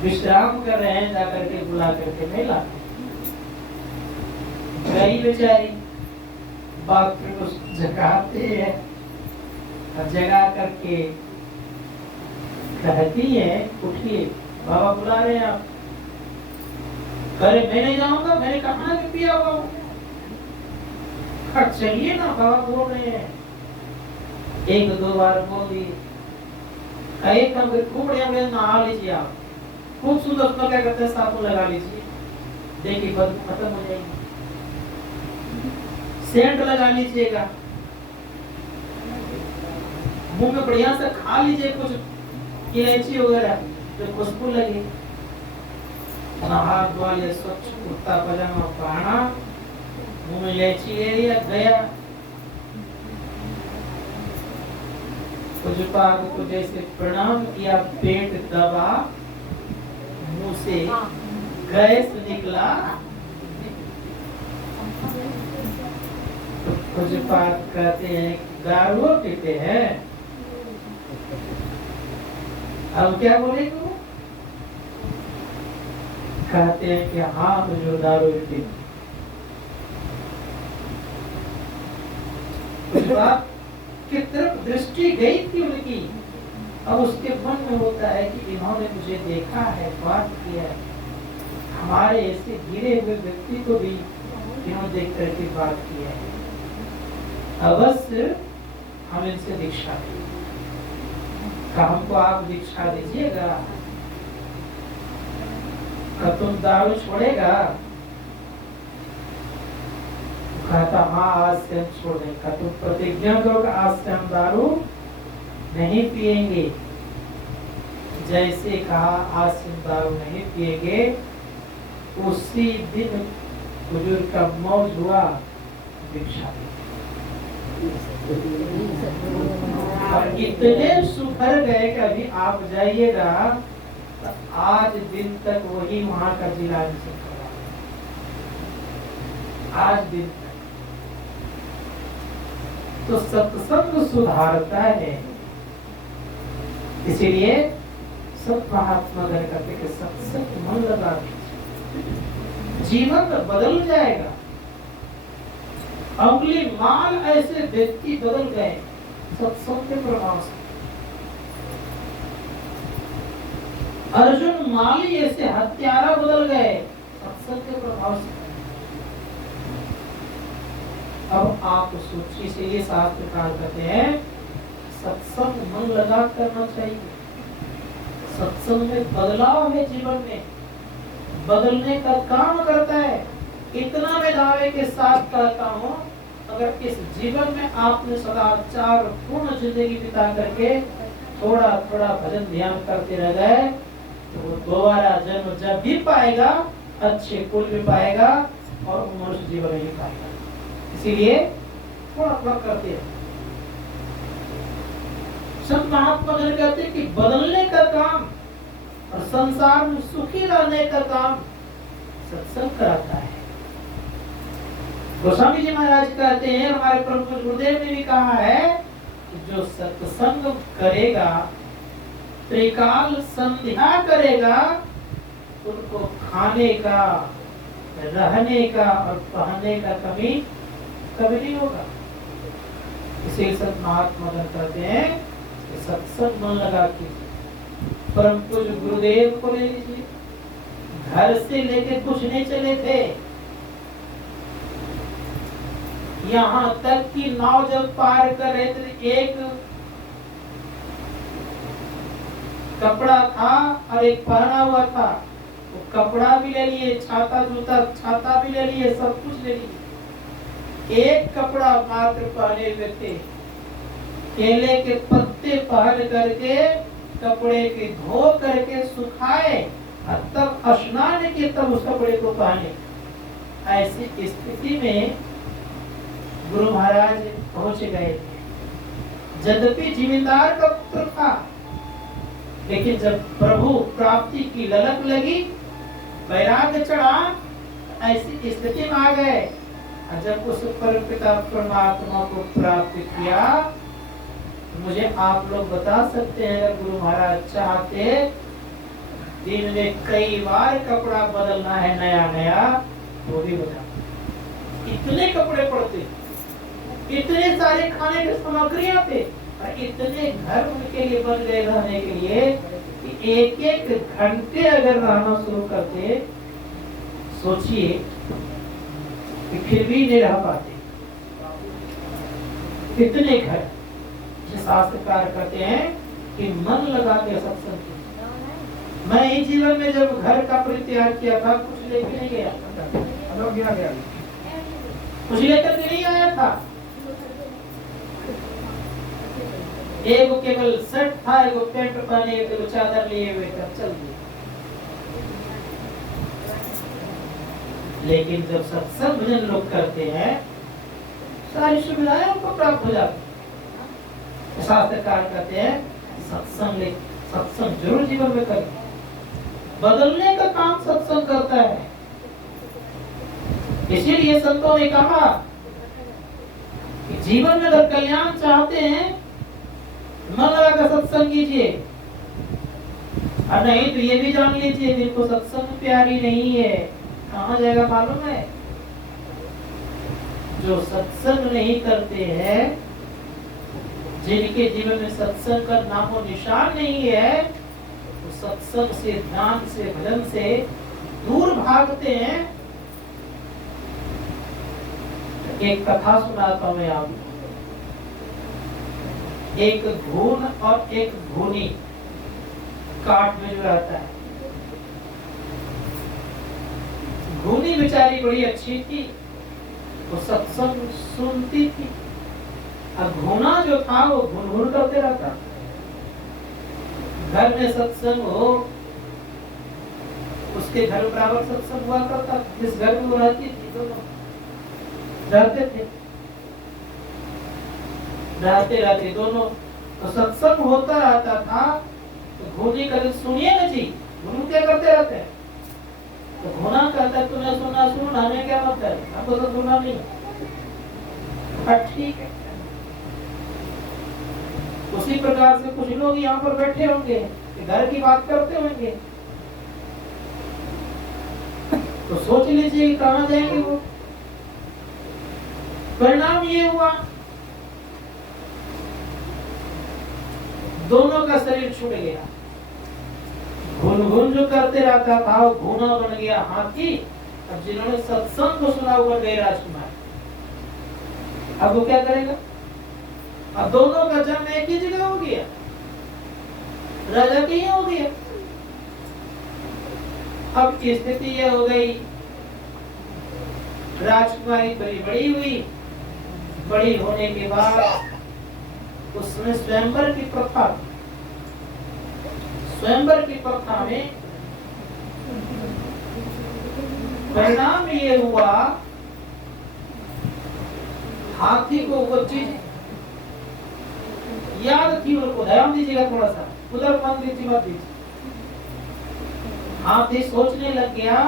विश्राम कर रहे हैं, जाकर के बुला करके नहीं लाते। गई बेचारी, बाप फिर को जगाते हैं और जगा करके कहती है उठिए, बाबा बुला रहे हैं आप। अरे मैं नहीं जाऊंगा, मैंने कहा कि पिया हुआ हूं। चलिए ना, बाबा बोल रहे हैं। एक दो बार बोल दिए, एक काम कर, खूब बढ़िया नहा लीजिए आप, खूब सुंदर उसमें क्या करते हैं साबुन लगा लीजिए, देखिए बदबू खत्म हो जाएगी। सेंट लगा लीजिएगा, मुंह में बढ़िया से खा लीजिए कुछ इलायची वगैरह जो खुशबू लगे। हाथ धोआ लिया, स्वच्छ कुर्ता पजामा पहना, मुंह में इलायची ले लिया, गया। पूज्यपाद को जैसे प्रणाम किया, पेट दबा, मुंह से गैस निकला। तो पूज्यपाद कहते हैं दारू पीते हैं। अब क्या बोलेंगे वो? कहते हैं कि हाँ मुझे दारू पीते। पूज्यपाद की तरफ दृष्टि गई थी उनकी, अब उसके मन में होता है कि इन्होंने मुझे देखा है, बात किया है, हमारे ऐसे गिरे हुए व्यक्ति को भी इन्होंने देख करके बात किया है, अवश्य हम इनसे दीक्षा दें। हमको आप दीक्षा दीजिएगा, क्या तुम दारू छोड़ेगा? कहता हाँ आज से हम छोड़ देंगे। तुम प्रतिज्ञा करो कि आज से हम दारू नहीं पिएंगे। जैसे कहा आज से हम दारू नहीं पिएंगे, उसी दिन बुजुर्ग का मौज हुआ, दीक्षा दी। और इतने सुधर गए कि अभी आप जाइएगा तो आज दिन तक वही वहां का जिला आज दिन तक। तो सत्संग सुधारता है, इसीलिए सब महात्मा गण कहते कि सत्संग मन लगा जीवन बदल जाएगा। अंगुली माल ऐसे व्यक्ति बदल गए सत्संग के प्रभाव से। अर्जुन माली ऐसे हत्यारा बदल गए सत्संग के प्रभाव से। अब आप सोचिए, इसलिए शास्त्रकार कहते हैं सत्संग मन लगा करना चाहिए। सत्संग में बदलाव है, जीवन में बदलने का काम करता है। इतना मैं दावे के साथ कहता हूँ, अगर इस जीवन में आपने सदाचार पूर्ण जिंदगी बिता करके थोड़ा थोड़ा भजन ध्यान करते रह गए तो वो दोबारा जन्म जब भी पाएगा अच्छे कुल में पाएगा और मनुष्य जीवन नहीं पाएगा। इसीलिए थोड़ा थोड़ा करते रहे। संत महात्मा गण कहते हैं कि बदलने का काम और संसार में सुखी रहने का काम सत्संग कराता है। गोस्वामी जी महाराज कहते हैं, हमारे परम पूज्य गुरुदेव ने भी कहा है कि जो सत्संग करेगा, त्रिकाल संध्या करेगा, उनको खाने का, रहने का और पहनने का कमी कभी नहीं होगा। इसे संत महात्मा गण कहते हैं कि सत्संग मन लगा कीजिए। परम पूज्य गुरुदेव को ले लीजिए, घर से लेके कुछ नहीं चले थे, यहाँ तक कि नाव जब पार कर रहे थे एक कपड़ा था और एक पहना हुआ था, वो कपड़ा भी ले लिए, छाता जूता छाता भी ले लिए, सब कुछ ले लिए। एक कपड़ा मात्र पहने हुए थे, केले के पत्ते पहन करके कपड़े के धो करके सुखाए और तब स्नान किए, तब उस कपड़े को पहने। ऐसी स्थिति में गुरु महाराज पहुंच गए थे। यद्यपि जिम्मेदार का पुत्र था, लेकिन जब प्रभु प्राप्ति की ललक लगी, वैराग्य चढ़ा, ऐसी स्थिति में आ गए। जब उस परमपिता परमात्मा को प्राप्त किया, मुझे आप लोग बता सकते हैं अगर गुरु महाराज चाहते दिन में कई बार कपड़ा बदलना है नया नया वो भी बता। इतने कपड़े पड़ते, इतने सारे खाने की सामग्रियां थे और इतने घर उनके लिए बन गए रहने के लिए कि एक एक घंटे अगर रहना शुरू करते, सोचिए कि फिर भी नहीं रह पाते। कितने घर शास्त्रकार कहते हैं कि मन लगा के सत्संग किया। मैं इस जीवन में जब घर का परित्याग किया था कुछ लेके नहीं गया, कुछ लेकर के नहीं आया था। एक केवल शर्ट था, एक पैंट पहने, एक चादर लिए हुए था, चल दिए। लेकिन जब सत्संग भजन लोग करते हैं सारी सुविधाएं उनको प्राप्त हो जाती। शास्त्रकार कहते हैं सत्संग जरूर जीवन में करें। बदलने का काम सत्संग करता है। इसीलिए संतों ने कहा कि जीवन में अगर कल्याण चाहते हैं मन लगाकर सत्संग कीजिए, और नहीं तो ये भी जान लीजिए जिनको सत्संग प्यारी नहीं है कहाँ जाएगा मालूम है? जो सत्संग नहीं करते हैं, जिनके जीवन में सत्संग का नामो निशान नहीं है, तो सत्संग से, ध्यान से, भजन से दूर भागते हैं। एक कथा सुनाता हूं मैं आपको। एक घून और एक घूनी काट में जो रहता है। घूनी बेचारी बड़ी अच्छी थी, वो सत्संग सुनती थी, और घूना जो था वो घुन करते रहता। घर में सत्संग हो, उसके घर बराबर सत्संग हुआ करता। जिस घर में वो रहती थी दोनों रहते थे, रहते दोनों, तो सत्संग होता रहता था। तो घूनी कभी सुनिए ना जी, घून क्या करते रहते हैं? तो घूना कहता है तुम्हें सुनना सुन, हमें क्या मतलब है, हमको तो सुनना नहीं। ठीक है। उसी प्रकार से कुछ लोग यहाँ पर बैठे होंगे, घर की बात करते होंगे, तो सोच लीजिए कहाँ जाएंगे वो। परिणाम ये हुआ दोनों का शरीर छूट गया। घुन जो करते रहता था वो घूना बन गया हाथी। अब जिन्होंने सत्संग को सुना हुआ गए राजकुमार, अब वो क्या करेगा? अब दोनों का जन्म एक ही जगह हो गया, राजा की हो गया। अब स्थिति यह हो गई, राजकुमारी बड़ी हुई। बड़ी होने के बाद उसमें स्वयंवर की प्रथा, स्वयंवर की प्रथा में परिणाम ये हुआ, हाथी को वो चीज याद थी, उनको ध्यान दीजिएगा थोड़ा सा, उधर मन दीजिए मत दीजिए। हाथी सोचने लग गया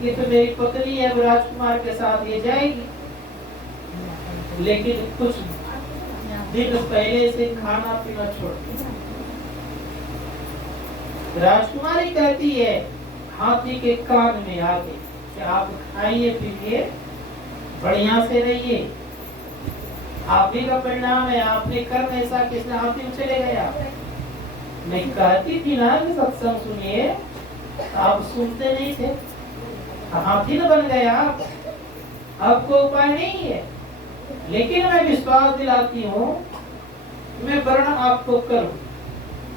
कि तो मेरी पत्नी है राजकुमार के साथ ये जाएगी, लेकिन कुछ दिन पहले से खाना पीना छोड़ दिया। राजकुमारी कहती है हाथी के कान में आके कि आप खाइए पीजिए, बढ़िया से रहिए, आप ही का परिणाम है, आपने कर्म ऐसा किसने हाथी में चले गया। मैं कहती थी ना कि सत्संग सुनिए, आप सुनते नहीं थे, हाथी न बन गया। आपको उपाय नहीं है, लेकिन मैं विश्वास दिलाती हूँ, मैं वर्ण आपको करूं,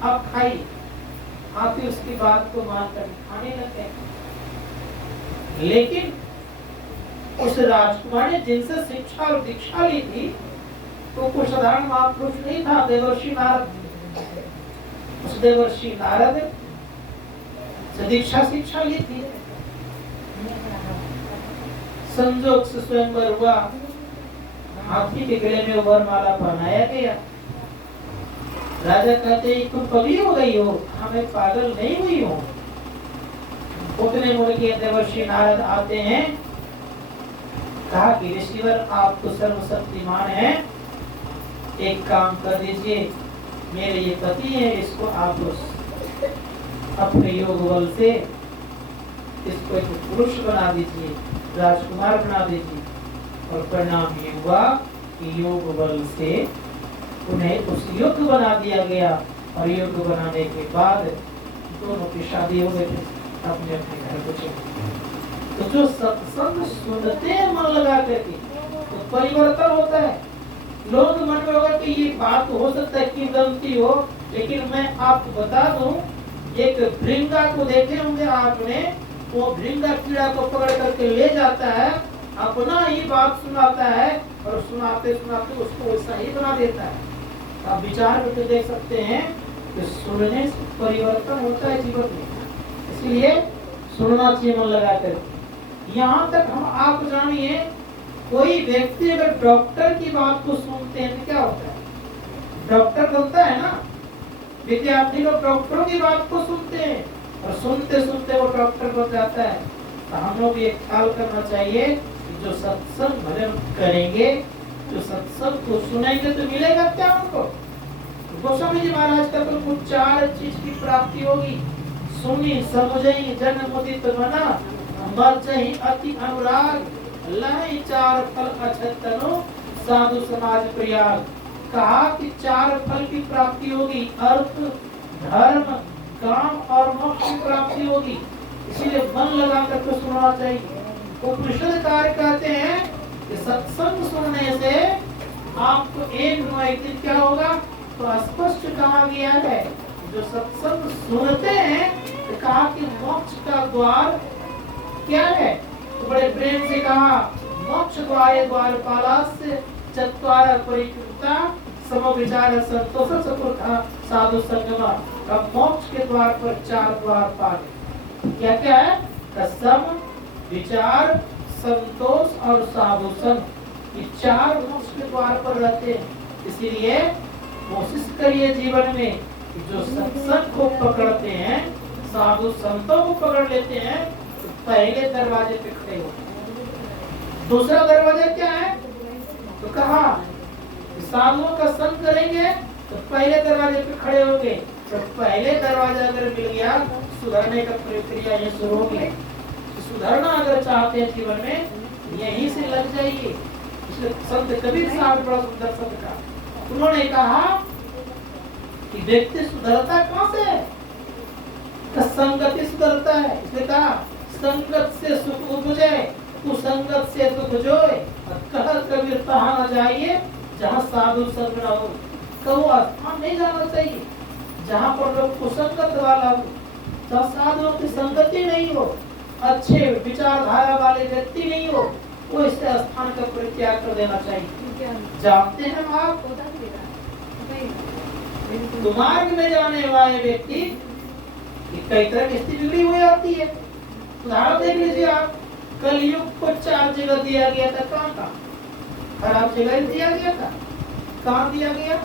आप खाइए। हाथी उसकी बात को मानकर खाने लगे। लेकिन उस राजकुमार ने जिनसे शिक्षा और दीक्षा ली थी तो कुछ साधारण महापुरुष नहीं था, देवर्षि नारद। उस देवर्षि नारद से दीक्षा शिक्षा ली थी। संजोग से स्वयंवर हुआ, हाथी के गले में वरमाला पहनाया गया। राजा कहते तुम कभी हो गई हो, हमें पागल नहीं हुई हो। उतने मुर्गे देवर्षि नारद आते हैं, कहा कि ऋषिवर आप तो सर्वशक्तिमान हैं, एक काम कर दीजिए, मेरे ये पति है, इसको आप अपने योग बल से इसको एक पुरुष बना दीजिए, राजकुमार बना दीजिए। और परिणाम ये हुआ कि योग बल से उन्हें उस योग्य बना दिया गया, और योग्य बनाने के बाद दोनों की शादी हो गई, अपने अपने घर को चले। तो जो सत्संग सुनते हैं मन लगा करके, तो परिवर्तन होता है। लोग मन में होगा कि ये बात हो सकता है कि गलती हो, लेकिन मैं आपको बता दूं, एक भृंगा को देखे होंगे आपने, वो भृंगा कीड़ा को पकड़ करके ले जाता है, अपना ही बात सुनाता है, और सुनाते सुनाते उसको वैसा ही बना देता है। आप विचार करके देख सकते हैं कि सुनने से परिवर्तन होता है जीवन में। इसलिए सुनना चाहिए मन लगा कर। यहाँ तक हम आप जानिए, कोई व्यक्ति अगर डॉक्टर की बात को सुनते हैं तो क्या होता है? डॉक्टर बोलता है ना, विद्यार्थी लोग डॉक्टरों की बात को सुनते हैं, और सुनते सुनते वो डॉक्टर बन जाता है। तो हम लोग ये ख्याल करना चाहिए कि जो सत्संग भजन करेंगे, जो सत्संग को सुनेंगे, तो मिलेगा क्या उनको? गोस्वामी जी महाराज का तो कुछ 4 चीज की प्राप्ति होगी। सुनी समझई जन मुदित मना, मज्जहि अति अनुराग, लहि 4 फल अछत तनु, साधु समाज प्रयाग। कहा कि 4 फल की प्राप्ति होगी, अर्थ, धर्म, काम और मोक्ष की प्राप्ति होगी। इसीलिए मन लगा करके सुनना चाहिए। उपनिषदकार कहते हैं कि सत्संग सुनने से आपको एक दिन क्या होगा, तो स्पष्ट कहा गया है, जो सत्संग सुनते हैं, तो कहा कि मोक्ष का द्वार क्या है? तो बड़े प्रेम से कहा, मोक्ष द्वारे द्वारपालास्य चत्वार परिकृता समविचार संतोष चतुर्था साधु संगमा। अब मोक्ष के द्वार पर 4 द्वारपाल क्या क्या है? सम, विचार, संतोष और साधु संग। ये 4 मोक्ष के द्वार पर रहते हैं। इसीलिए कोशिश करिए जीवन में कि जो सत्संग को पकड़ते हैं, साधु संतों को पकड़ लेते हैं, तो पहले दरवाजे पे खड़े हो। दूसरा दरवाजा क्या है? तो कहा साधुओं का संग करेंगे तो पहले दरवाजे पे खड़े होंगे। तो पहले दरवाजा अगर मिल गया, सुधरने का प्रक्रिया ये शुरू होगी। सुधरना अगर चाहते हैं जीवन में, यहीं से लग जाइए। संत कबीर साहब बड़ा सुंदर शब्द का उन्होंने कहा कि व्यक्ति सुधरता कहां से है? संगति सुधरता है। इसलिए कहा संगत से सुख उपजे, कुसंगत से दुख जोए। कह कबीर तहाँ न जाइए जहाँ साधु संग न हो। तो वो स्थान नहीं जाना चाहिए जहाँ पर लोग कुसंगत वाला हो, जहाँ साधुओं की संगति नहीं हो, अच्छे विचारधारा वाले व्यक्ति नहीं हो, वो इस स्थान का परित्याग कर देना चाहिए। जानते हैं आप, तो मार्ग में जाने वाले व्यक्ति कई तरह की स्थिति बिगड़ी हुई आती है। उदाहरण देख लीजिए आप, कलयुग को 4 जगह दिया गया था। कहाँ? खराब जगह दिया गया था। कहाँ दिया गया?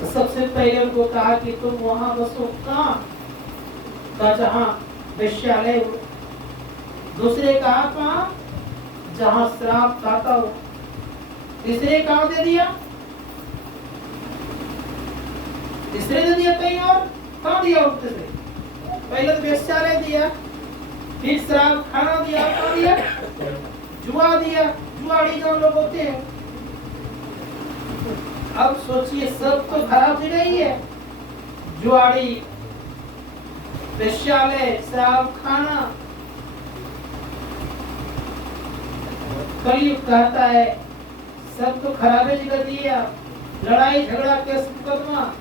तो सबसे पहले उनको कहा कि तुम वहां बसो। कहाँ? जहाँ वेश्यालय हो। दूसरे कहा कहाँ? जहाँ श्राप खाता हो। तीसरे कहाँ दे दिया? तीसरे दे दिया कहीं और। कहाँ दिया? तीसरे पहले तो वेश्यालय दिया, फिर शराब खाना दिया, कहाँ दिया? जुआ दिया। जुआड़ी जो लोग होते हैं। अब सोचिए, सब तो खराब जगह ही है। जुआड़ी, वेश्यालय, शराब खाना। कलयुग कहता है सब तो खराब जगह दिया। लड़ाई झगड़ा केस मुकदमा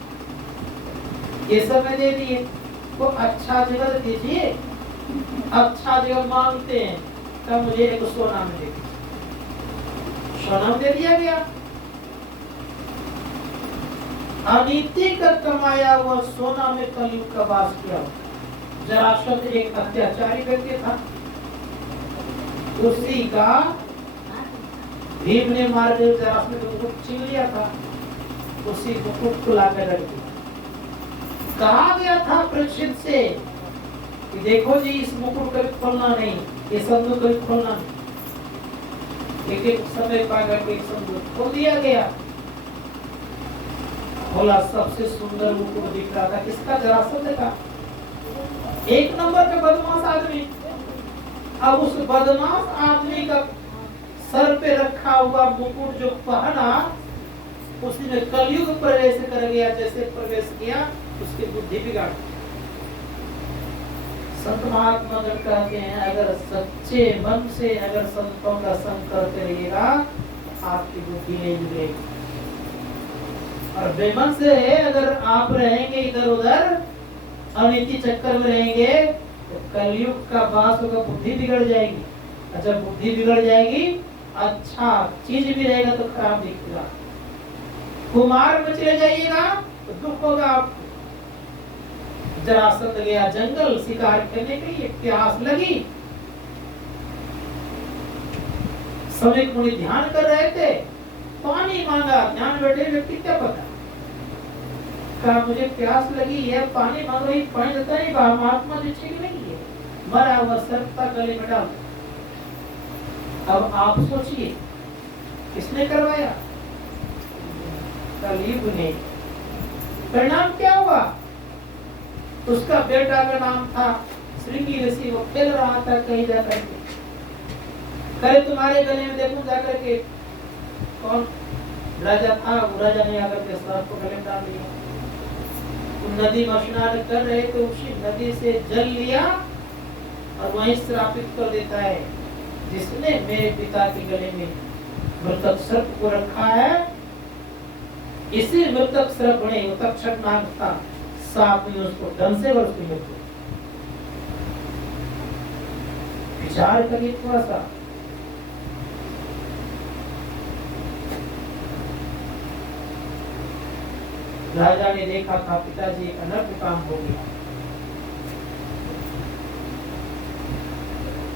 ये सब में दे दिए। तो अच्छा जगह दीजिए। अच्छा जगह मांगते हैं, तब मुझे एक सोना में दे दीजिए। सोना में दे दिया गया। अनीति का कमाया हुआ सोना में कलयुग का वास किया। जरासंध एक अत्याचारी व्यक्ति था। उसी का भीम ने मार के जरासंध का मुकुट छीन लिया था। उसी मुकुट को लाकर रख दिया। कहा गया था परीक्षित से कि देखो जी, इस मुकुट कभी खोलना नहीं, ये संदूक कभी खोलना नहीं। लेकिन समय पाकर के संदूक खोल दिया गया। बोला सबसे सुंदर मुकुट दिख रहा था किसका? जरासंध का। एक नंबर का बदमाश आदमी। अब उस बदमाश आदमी का सर पे रखा हुआ मुकुट जो पहना, उसी में कलयुग प्रवेश कर गया। जैसे प्रवेश किया उसकी बुद्धि बिगाड़। संत महात्मा जब कहते हैं अगर सच्चे मन से अगर संतों का संग करते रहिएगा आपकी बुद्धि नहीं बिगड़ेगी। और बेमन से अगर आप रहेंगे इधर उधर अनिति चक्कर में रहेंगे तो कलयुग का वास होगा, बुद्धि बिगड़ जाएगी। और जब बुद्धि बिगड़ जाएगी अच्छा चीज भी रहेगा तो खराब दिखेगा। कुमार में चले जाइएगा तो दुख होगा आपको। जरासंध गया जंगल शिकार करने के लिए, प्यास लगी। समीक मुनि ध्यान कर रहे थे, पानी मांगा। ध्यान बैठे व्यक्ति क्या पता, कहा मुझे प्यास लगी है, पानी मांग रही, पानी देता नहीं। महात्मा जी ठीक नहीं है, मरा हुआ सर्पता गले में डाल। अब आप सोचिए किसने करवाया? कलयुग ने। परिणाम क्या हुआ? उसका बेटा का नाम था श्रृंगी ऋषि। वो खेल रहा था कहीं जाकर के, करे तुम्हारे गले में देखूं जाकर के कौन राजा था। वो राजा ने आकर के सर्प को गले में डाल लिया। नदी में स्नान कर रहे थे, उसी नदी से जल लिया और वहीं श्रापित कर देता है जिसने मेरे पिता के गले में मृतक सर्प को रखा है। इसी मृतक सर्प ने तक्षक नाग था, सांप ने उसको डंसे और उसकी मृत्यु। विचार करिए थोड़ा सा। राजा ने देखा था पिताजी अनर्थ काम हो गया,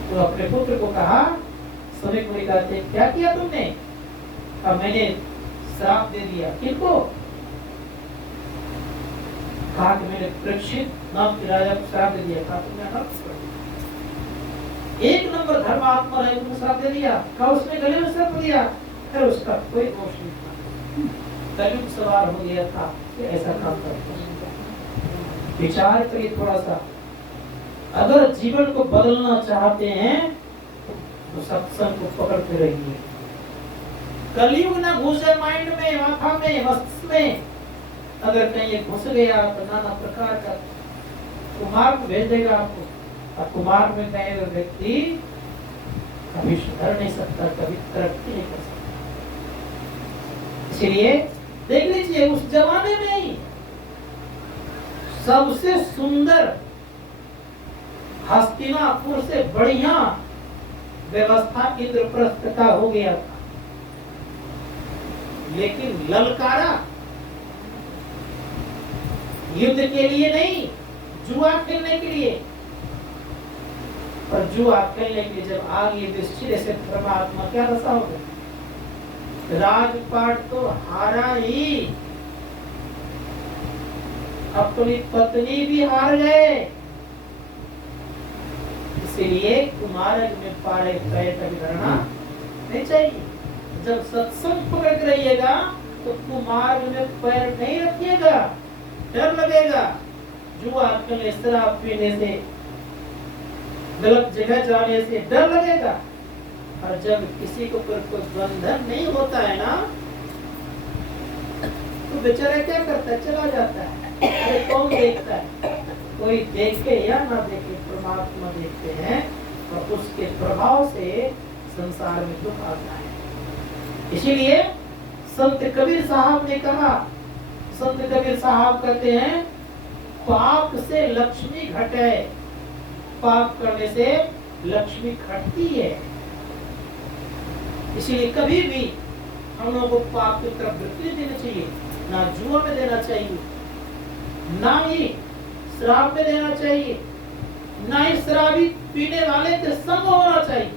तो अपने पुत्र को कहा। समीक मुनि कहते क्या किया तुमने? अब मैंने श्राप दे दिया। किनको? कहा कि मैंने परीक्षित नाम के राजा को श्राप दे दिया। कहा तुमने अनर्थ कर दिया। एक नंबर धर्मात्मा राजा को श्राप दे दिया। कहा उसने गले में सर्प दिया। फिर उसका कोई दोष नहीं था, कलयुग सवार हो गया था कि ऐसा काम करता। विचार करिए थोड़ा सा। अगर जीवन को बदलना चाहते हैं तो सत्संग को पकड़ते रहिए। कलयुग ना घुसे माइंड में, माथा में, मस्तिष्क में। अगर कहीं ये घुस गया तो नाना प्रकार का कुमार को भेज देगा आपको। और कुमार में गए हुए व्यक्ति कभी सुधर नहीं सकता, कभी तरक्की नहीं कर सकता। इसलिए देख लीजिए उस जमाने में ही सबसे सुंदर हस्तिनापुर से बढ़िया व्यवस्था इंद्रप्रस्थ का हो गया था, लेकिन ललकारा युद्ध के लिए नहीं, जुआ खेलने के लिए। और जुआ खेलने के लिए जब आ गई युधिष्ठिर से परमात्मा क्या दशा हो गई? राजपाट तो हारा ही, अपनी पत्नी भी हार गए। इसलिए कुमारक में पारे पैर कभी धरना नहीं चाहिए। जब सत्संग पकड़ के रहिएगा तो कुमार्ग में पैर नहीं रखिएगा, डर लगेगा। जुआ खेलने, शराब पीने से, गलत जगह जाने से डर लगेगा। और जब किसी को कोई बंधन नहीं होता है ना तो बेचारा क्या करता है? चला जाता है। अरे कौन देखता है? कोई देखे या ना देखे, परमात्मा देखते हैं और उसके प्रभाव से संसार में दुख आता है। इसीलिए संत कबीर साहब ने कहा, संत कबीर साहब कहते हैं पाप से लक्ष्मी घटे, पाप करने से लक्ष्मी घटती है। इसीलिए कभी भी हम लोगों को पाप की तरफ वृत्ति देना चाहिए, ना जुआ में देना चाहिए, ना ही शराब में देना चाहिए, ना ही शराबी पीने वाले के संग होना चाहिए।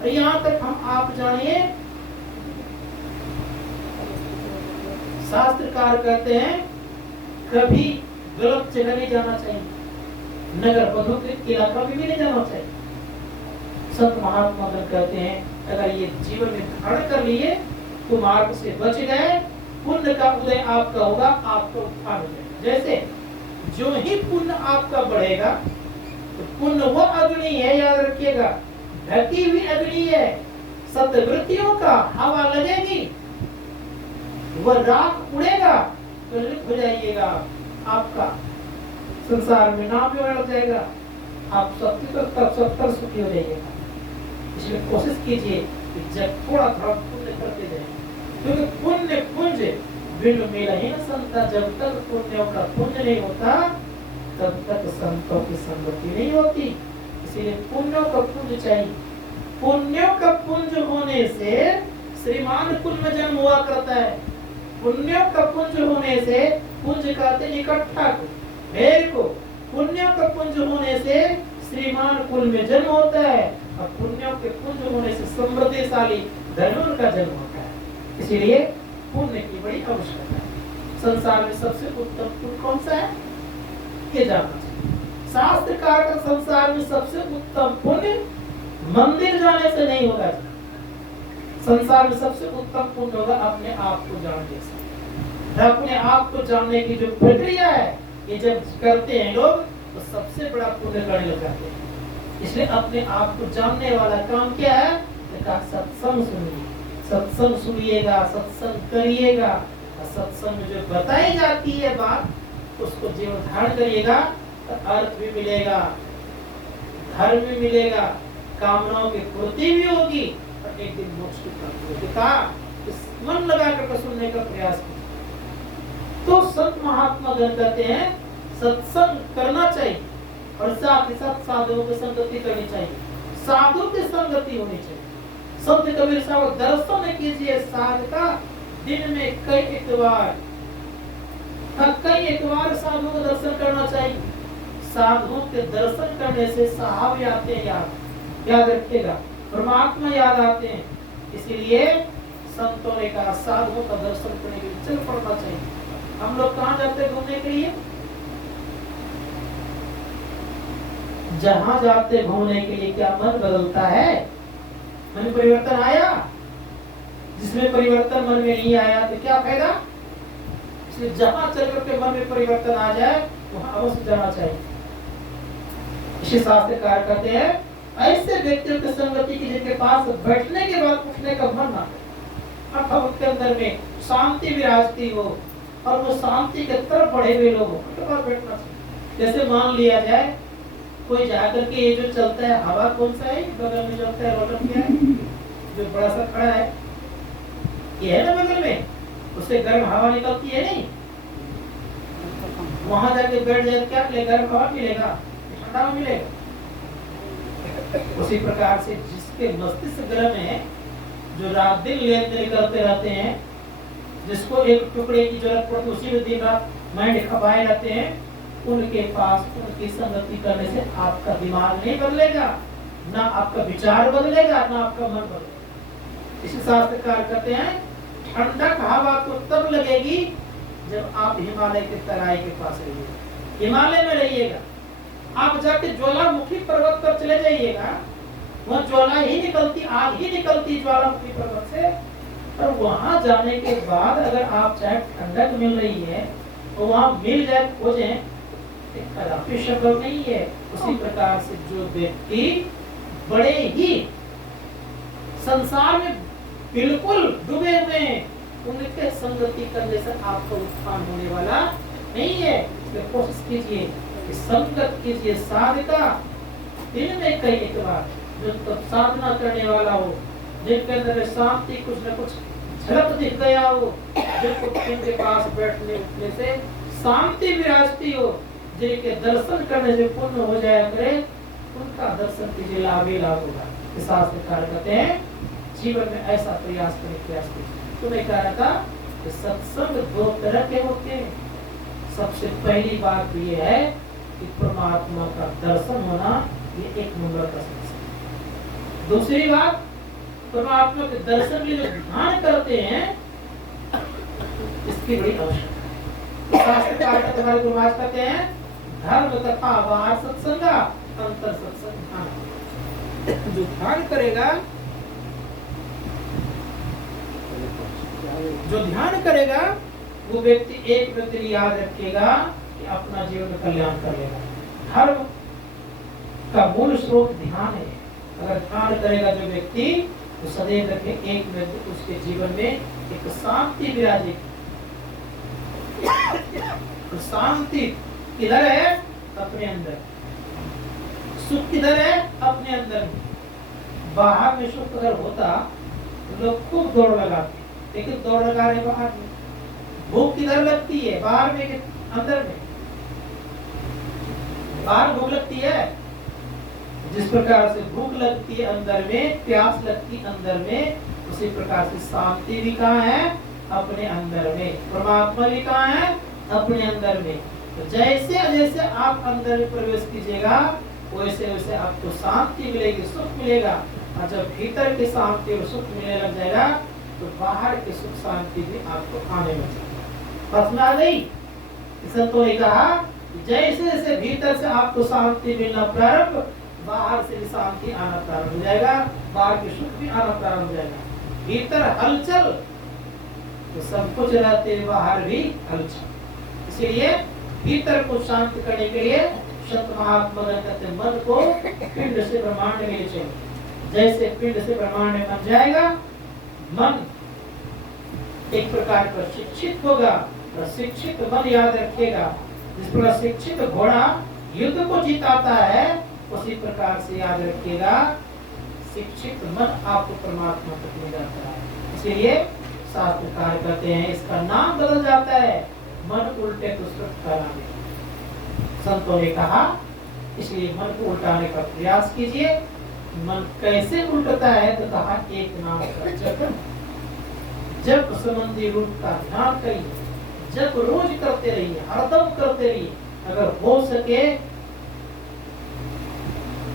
और यहाँ तक हम आप जानिए, शास्त्रकार कहते हैं कभी गलत जगह नहीं जाना चाहिए, नगर बधुकृत इलाका में भी नहीं जाना चाहिए। संत महात्मा कहते हैं अगर ये जीवन में धारण कर लिए तो मार्ग से बच गए पुण्य का उदय आपका होगा, आपका उत्थान हो जाएगा। जैसे जो ही पुण्य आपका बढ़ेगा, तो पुण्य वो अग्नि है, याद रखिएगा, ढकी हुई अग्नि है, सत्वृत्तियों का हवा लगेगी, वह राख उड़ेगा, प्रज्वलित हो जाइएगा, आपका संसार में नाम भी लग जाएगा, आप सत्तर सुखी हो जाइएगा। इसलिए कोशिश कीजिए कि जब थोड़ा थोड़ा पुण्य करते जाए, क्योंकि पुण्य पुंज बिन मिलहीन संता, जब तक पुण्यों का पुंज नहीं होता तब तक संतों की संगति नहीं होती। इसीलिए पुण्यों का पुंज चाहिए। पुण्यों का पुंज होने से श्रीमान कुल में जन्म हुआ करता है। पुण्यों का पुंज होने से, पुंज कहते इकट्ठा को, ढेर को, पुण्यों का पुंज होने से श्रीमान कुल में जन्म होता है, और पुण्यों के पुंज होने से समृद्धिशाली धनों का जन्म होता है। इसीलिए पुण्य की बड़ी आवश्यकता है। संसार में सबसे उत्तम पुण्य कौन सा है, ये जानना चाहिए। शास्त्रकार का संसार में सबसे उत्तम पुण्य मंदिर जाने से नहीं होगा। संसार में सबसे उत्तम पुण्य होगा अपने आप को जानने से। अपने आप को जानने की जो प्रक्रिया है, ये जब करते हैं लोग, तो सबसे बड़ा पुण्य करने लग जाते हैं। इसलिए अपने आप को जानने वाला काम क्या है, सत्संग सुनिए, सत्संग सुनिएगा, सत्संग करिएगा, और सत्संग में जो बताई जाती है बात, उसको जीवन धारण करिएगा, तो अर्थ भी मिलेगा, धर्म भी मिलेगा, कामनाओं की पूर्ति भी होगी, और एक दिन मोक्ष की प्राप्ति होगी। कहा मन लगा कर सुनने का प्रयास कीजिए। तो संत महात्मा गण कहते हैं सत्संग करना चाहिए, और साथ ही साथ साधुओं की संगति करनी चाहिए, साधु की संगति होनी चाहिए। संत कबीर साहब दर्शन कीजिए साध का, दिन में कई इतवार साधुओं का दर्शन करना चाहिए। साधुओं के दर्शन करने से साहब आते हैं, याद रखिएगा, परमात्मा याद आते हैं। इसीलिए संतों ने कहा साधुओं का दर्शन करने के लिए चल पड़ना चाहिए। हम लोग कहाँ जाते हैं घूमने के लिए, जहां जाते घूमने के लिए, क्या मन बदलता है, मन परिवर्तन आया? जिसमें परिवर्तन मन में नहीं आया तो क्या फायदा? इसलिए जहां चल करके मन में परिवर्तन आ जाए वहां अवश्य जाना चाहिए। इसी शास्त्रकार कहते हैं ऐसे व्यक्तियों की संगति की जिनके पास बैठने के बाद उठने का मन ना हो, अर्थात उनके अंदर में शांति विराजती हो, और वो शांति के तरफ बढ़े हुए लोग उनके पास बैठना चाहिए। जैसे मान लिया जाए कोई जाकर के ये जो चलता है, हवा कौन सा है बगल में चलता है, रोटन क्या है जो बड़ा सा खड़ा है, ये है ना बगल में, उससे गर्म हवा निकलती है नहीं, वहां जाके बैठ जाए क्या मिलेगा, गर्म हवा मिलेगा, ठंडा मिलेगा। उसी प्रकार से जिसके मस्तिष्क ग्रह में जो रात दिन लेन देन करते रहते हैं, जिसको एक टुकड़े की जरूरत पड़ती है उसी में दिन रात माइंड खपाए रहते हैं, उनके पास उनकी संगति करने से आपका दिमाग नहीं बदलेगा, ना आपका विचार बदलेगा, ना आपका मन बदलेगा। इसी शास्त्रकार कहते हैं ठंडक हवा तो तब लगेगी जब आप हिमालय के तराई के पास रहिएगा, हिमालय में रहिएगा। आप जाके ज्वालामुखी पर्वत पर चले जाइएगा, वहाँ ज्वाला ही निकलती, आग ही निकलती ज्वालामुखी पर्वत से, और वहां जाने के बाद अगर आप चाहे ठंडक मिल रही है तो वहां मिल जाए, खोजें, कदापि संभव नहीं है। उसी प्रकार से जो व्यक्ति बड़े ही संसार में बिल्कुल डूबे हुए हैं, उनके संगति करने से आपका उत्थान होने वाला नहीं है। इसलिए कोशिश कीजिए कि संगत कीजिए साधका, दिन में कई एक बार, जो तब साधना करने वाला हो, जिनके अंदर शांति कुछ न कुछ झलक दिख गया हो, जिनके पास बैठने उठने से शांति विराजती हो, जिनके दर्शन करने से पुण्य हो जाया करे, उनका दर्शन कीजिए, लाभ ही लाभ होगा। शास्त्रकार कहते हैं जीवन में ऐसा प्रयास कीजिए। तो मैं कह रहा था कि सत्संग दो तरह के होते हैं। सबसे पहली बात तो ये है कि परमात्मा का दर्शन होना, ये एक नंबर का सत्संग। दूसरी बात, परमात्मा के दर्शन के जो ध्यान करते हैं, इसकी बड़ी आवश्यकता है। शास्त्रकार का तुम्हारे गुरु महाराज कहते हैं धर्म तथा वार सत्संगा अंतर सत्संग ध्यान। जो ध्यान करेगा जो ध्यान करेगा वो व्यक्ति एक व्यक्ति याद रखेगा कि अपना जीवन में कल्याण कर लेगा। धर्म का मूल स्रोत ध्यान है। अगर ध्यान करेगा जो व्यक्ति तो सदैव रखे एक व्यक्ति उसके जीवन में एक शांति विराजे। शांति किधर है? अपने अंदर। सुख किधर है? अपने अंदर में। बाहर में सुख अगर होता तो लोग खूब दौड़ लगाते, लेकिन दौड़ लगा रहे बाहर में। भूख किधर लगती है? बाहर में कि अंदर में? बाहर भूख लगती है। जिस प्रकार से भूख लगती है अंदर में, प्यास लगती है अंदर में, उसी प्रकार से शांति भी कहाँ है? अपने अंदर में। परमात्मा भी कहाँ है? अपने अंदर में। तो जैसे जैसे आप अंदर में प्रवेश कीजिएगा वैसे वैसे आपको शांति मिलेगी, सुख मिलेगा। और जब भीतर की शांति और सुख मिलने लग जाएगा तो बाहर की सुख शांति भी आपको आने लग जाएगी। बस में आ गई। संतों ने कहा जैसे जैसे भीतर से आपको शांति मिलना प्रारंभ, बाहर से भी शांति आना प्रारंभ हो जाएगा, बाहर की सुख भी आना प्रारंभ हो जाएगा। भीतर हलचल तो सब कुछ रहते, बाहर भी हलचल। इसलिए भीतर को शांत करने के लिए संत महात्मा कहते हैं मन को पिंड से ब्रह्मांड में ले चलिए। जैसे पिंड से ब्रह्मांड में बन जाएगा, मन एक प्रकार का शिक्षित होगा और शिक्षित मन याद रखेगा। जिस प्रकार शिक्षित घोड़ा युद्ध को जिताता है उसी प्रकार से याद रखिएगा शिक्षित मन आपको परमात्मा तक ले जाता है। इसलिए शास्त्रकार कहते हैं इसका नाम बदल जाता है, मन उल्टे तो सुख कराने। संतों ने कहा इसलिए मन को उल्टाने का प्रयास कीजिए। मन कैसे उल्टता है? तो कहा एक नाम का जप, जप संबंधी रूप का ध्यान करिए, जप रोज करते रहिए, हरदम करते रहिए। अगर हो सके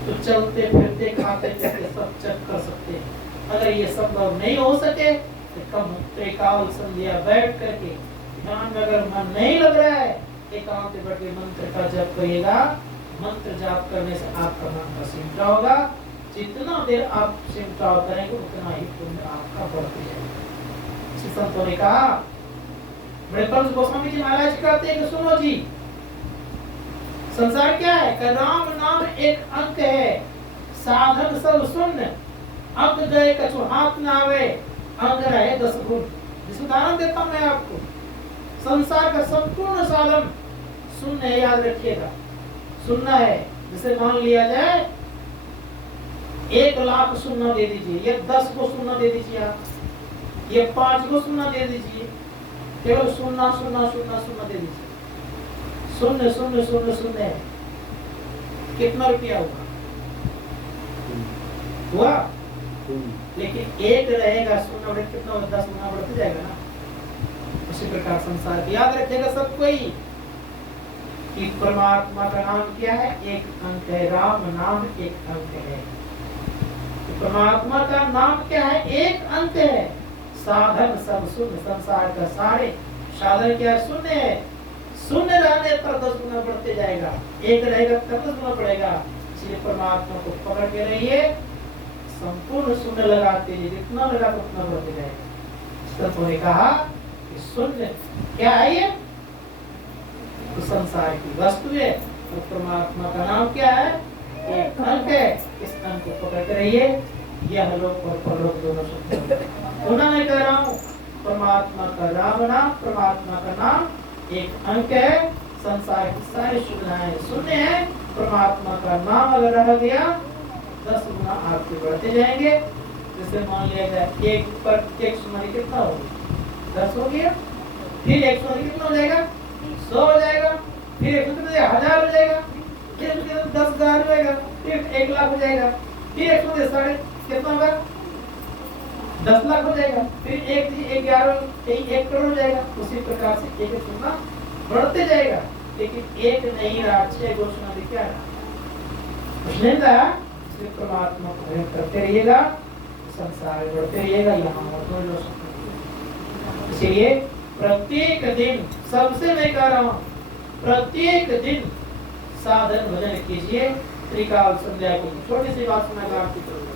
तो चलते फिरते खाते पीते सब जप कर सकते हैं। अगर ये संभव नहीं हो सके तो कम एकाल संध्या बैठ करके ध्यान में अगर मन नहीं लग रहा है एकांत में बैठ के मंत्र का जप करिएगा। मंत्र जाप करने से आपका मन का सिमटा होगा। जितना देर आप सिमटाव करेंगे उतना ही पुण्य आपका बढ़ते जाएगा। इसी संतों ने कहा, बड़े पंच गोस्वामी जी महाराज कहते हैं कि सुनो जी, संसार क्या है? कि राम नाम एक अंक है, साधन सब शून्य, अंक गए कछु हाथ न आवे, अंक रहे 10 गुण। जिस उदाहरण देता हूं मैं आपको, संसार का संपूर्ण साधन शून्य है, याद रखिएगा शून्य है। जैसे मान लिया जाए 1 लाख शून्य दे दीजिए, ये 10 को शून्य दे दीजिए, आप ये 5 को शून्य दे दीजिए, केवल शून्य शून्य शून्य शून्य दे दीजिए। शून्य शून्य शून्य शून्य है, कितना रुपया हुआ? लेकिन 1 रहेगा, शून्य बढ़े कितना होगा? 10 गुना बढ़ते जाएगा ना। उसी प्रकार संसार याद रखेगा सब कोई कि परमात्मा का नाम क्या है? एक अंक है। राम नाम एक अंक है। तो परमात्मा का नाम क्या है? एक अंक है। साधन सब शून्य, संसार का सारे साधन क्या है? शून्य है। शून्य रहने पर 10 गुना बढ़ते जाएगा, 1 रहेगा तब 10 गुना बढ़ेगा। इसलिए परमात्मा को पकड़ के रहिए, संपूर्ण शून्य लगाते रहिए, जितना लगा उतना बढ़ते जाएगा। संतों ने कहा कि शून्य क्या है? ये तो संसार की वस्तु है और परमात्मा का नाम क्या है? एक अंक है। इस अंक को पकड़ के रहिए, यह लोक और परलोक दोनों सुख। पुनः मैं कह रहा हूँ, परमात्मा का राम नाम, परमात्मा का नाम एक अंक है। संसार की सारी सुविधाएं शून्य है। परमात्मा का नाम अगर रह गया 10 गुना आपके बढ़ते जाएंगे। जैसे मान लिया जाए 1 पर 1 शून्य कितना होगा? 10 हो गया, फिर 1 शून्य कितना हो जाएगा? 100 हो जाएगा, फिर 1 शून्य 1000 हो जाएगा, फिर 10,000 हो जाएगा, फिर 1 लाख हो जाएगा, फिर 1 शून्य साढ़े कितना होगा? 10 लाख हो जाएगा, फिर 1 करोड़ हो जाएगा। उसी प्रकार से 1 शून्य बढ़ते जाएगा। लेकिन 1 नहीं रहा, 6 घोषणा भी क्या रहा? कुछ नहीं था। इसलिए परमात्मा को भजन करते रहिएगा, संसार बढ़ते रहिएगा। यहाँ इसलिए प्रत्येक दिन, सबसे मैं कह रहा हूँ, प्रत्येक दिन साधन भजन कीजिए। त्रिकाल संध्या की छोटी सी बात सुना आपकी तरफ।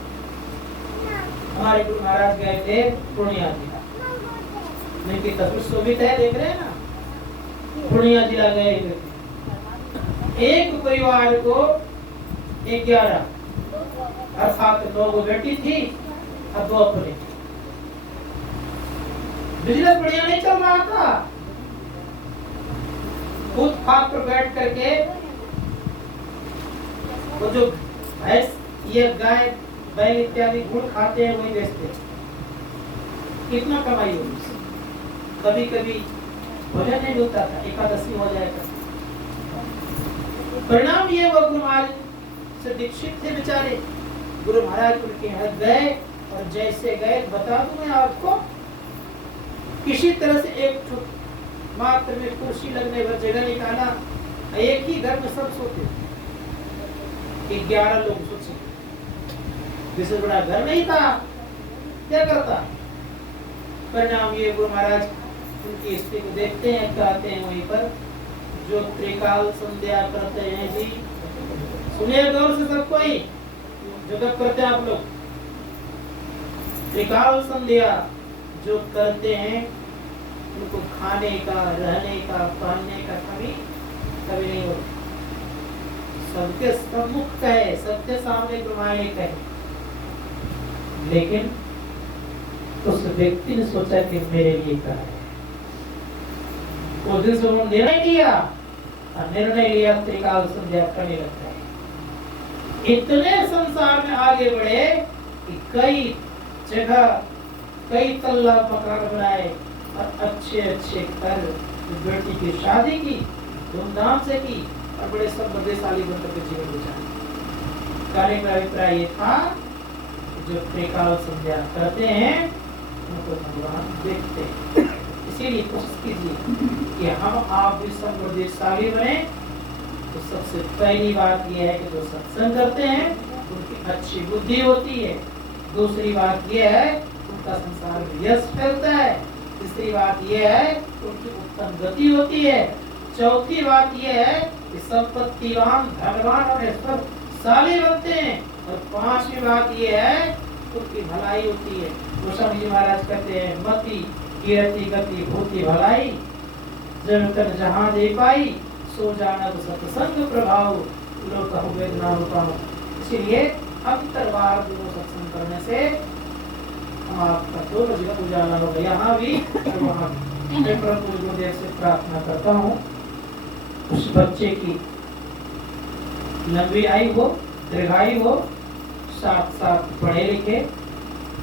हमारे गुरु महाराज गए थे पूर्णिया जिला, इनकी तस्वीर शोभित है, देख रहे हैं ना। पूर्णिया जिला गए एक परिवार को 11 अर्थात 9 बेटी थी और 2 अपने। बिजनेस बढ़िया नहीं चल रहा था। खुद फाक पर बैठ करके वो जो भैंस ये गाय बैल इत्यादि गुड़ खाते हैं वही बेचते हैं। कितना कमाई होगी। कभी कभी भोजन नहीं मिलता था, एकादशी हो जाएगा। परिणाम ये वो गुरु महाराज से दीक्षित थे बेचारे। गुरु महाराज उनके यहाँ गए और जैसे गए बता दूं मैं आपको, किसी तरह से एक मात्र में कुर्सी लगने पर जगह निकाला। एक ही घर में सब सोते थे, 11 लोग सोचे। जिससे बड़ा घर नहीं था, क्या करता। परिणाम ये गुरु महाराज उनकी स्थिति को देखते हैं, कहते हैं वहीं पर जो त्रिकाल संध्या करते हैं जी, सुनिए गौर से सब कोई जो कब करते हैं आप लोग। त्रिकाल संध्या जो करते हैं उनको खाने का, रहने का, पहनने का कभी नहीं होता। सबके सम्मुख कहे, सबके सामने घुमाए कहे। लेकिन उस व्यक्ति ने सोचा कि मेरे लिए क्या है। उस दिन से उन्होंने निर्णय लिया और निर्णय लिया त्रिकाल संध्या करने लगता है। इतने संसार में आगे बढ़े कि कई जगह कई तल्ला मकान बनाए और अच्छे अच्छे घर, बेटी की शादी की, धूमधाम से की और बड़े समृद्धशाली बनकर के जीवन गुजारे। कहने का अभिप्राय ये था जो त्रिकाल संध्या करते हैं उनको भगवान देखते हैं। इसीलिए कोशिश कीजिए कि हम आप भी समृद्धशाली बने। तो सबसे पहली बात यह है कि जो सत्संग करते हैं उनकी अच्छी बुद्धि होती है। दूसरी बात यह है उनका संसार में यश फैलता है। तीसरी बात यह है उनकी उत्तम गति होती है। चौथी बात यह है कि संपत्तिवान, धनवान और ऐश्वर्यशाली बनते हैं। और पांचवी बात यह है उनकी भलाई होती है। गोस्वामी जी महाराज कहते हैं मति कीर्ति गति भूति भलाई जन तन जहां दे पाई सो जानत सत्संग प्रभाव लोक वेदना रूपाओ। इसीलिए अंतर्वार दोनों सत्संग करने से हम आपका दोनों जगह उजाला होगा, यहाँ भी और वहाँ भी। मैं प्रभु गुरुदेव से प्रार्थना करता हूँ उस बच्चे की लंबी आयु हो, दीर्घायु हो, साथ साथ पढ़े लिखे,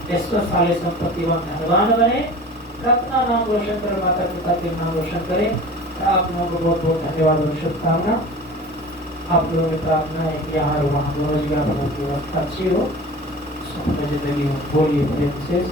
ऐश्वर्यशाली संपत्तिवान धनवान बने, अपना नाम रोशन करे, माता पिता के नाम रोशन करे। आप लोगों को बहुत बहुत धन्यवाद और शुभकामना। आप लोगों की प्रार्थना है कि यहाँ वहाँ दोनों जगह बहुत व्यवस्था अच्छी हो, जिंदगी में बोलिए प्रेम से।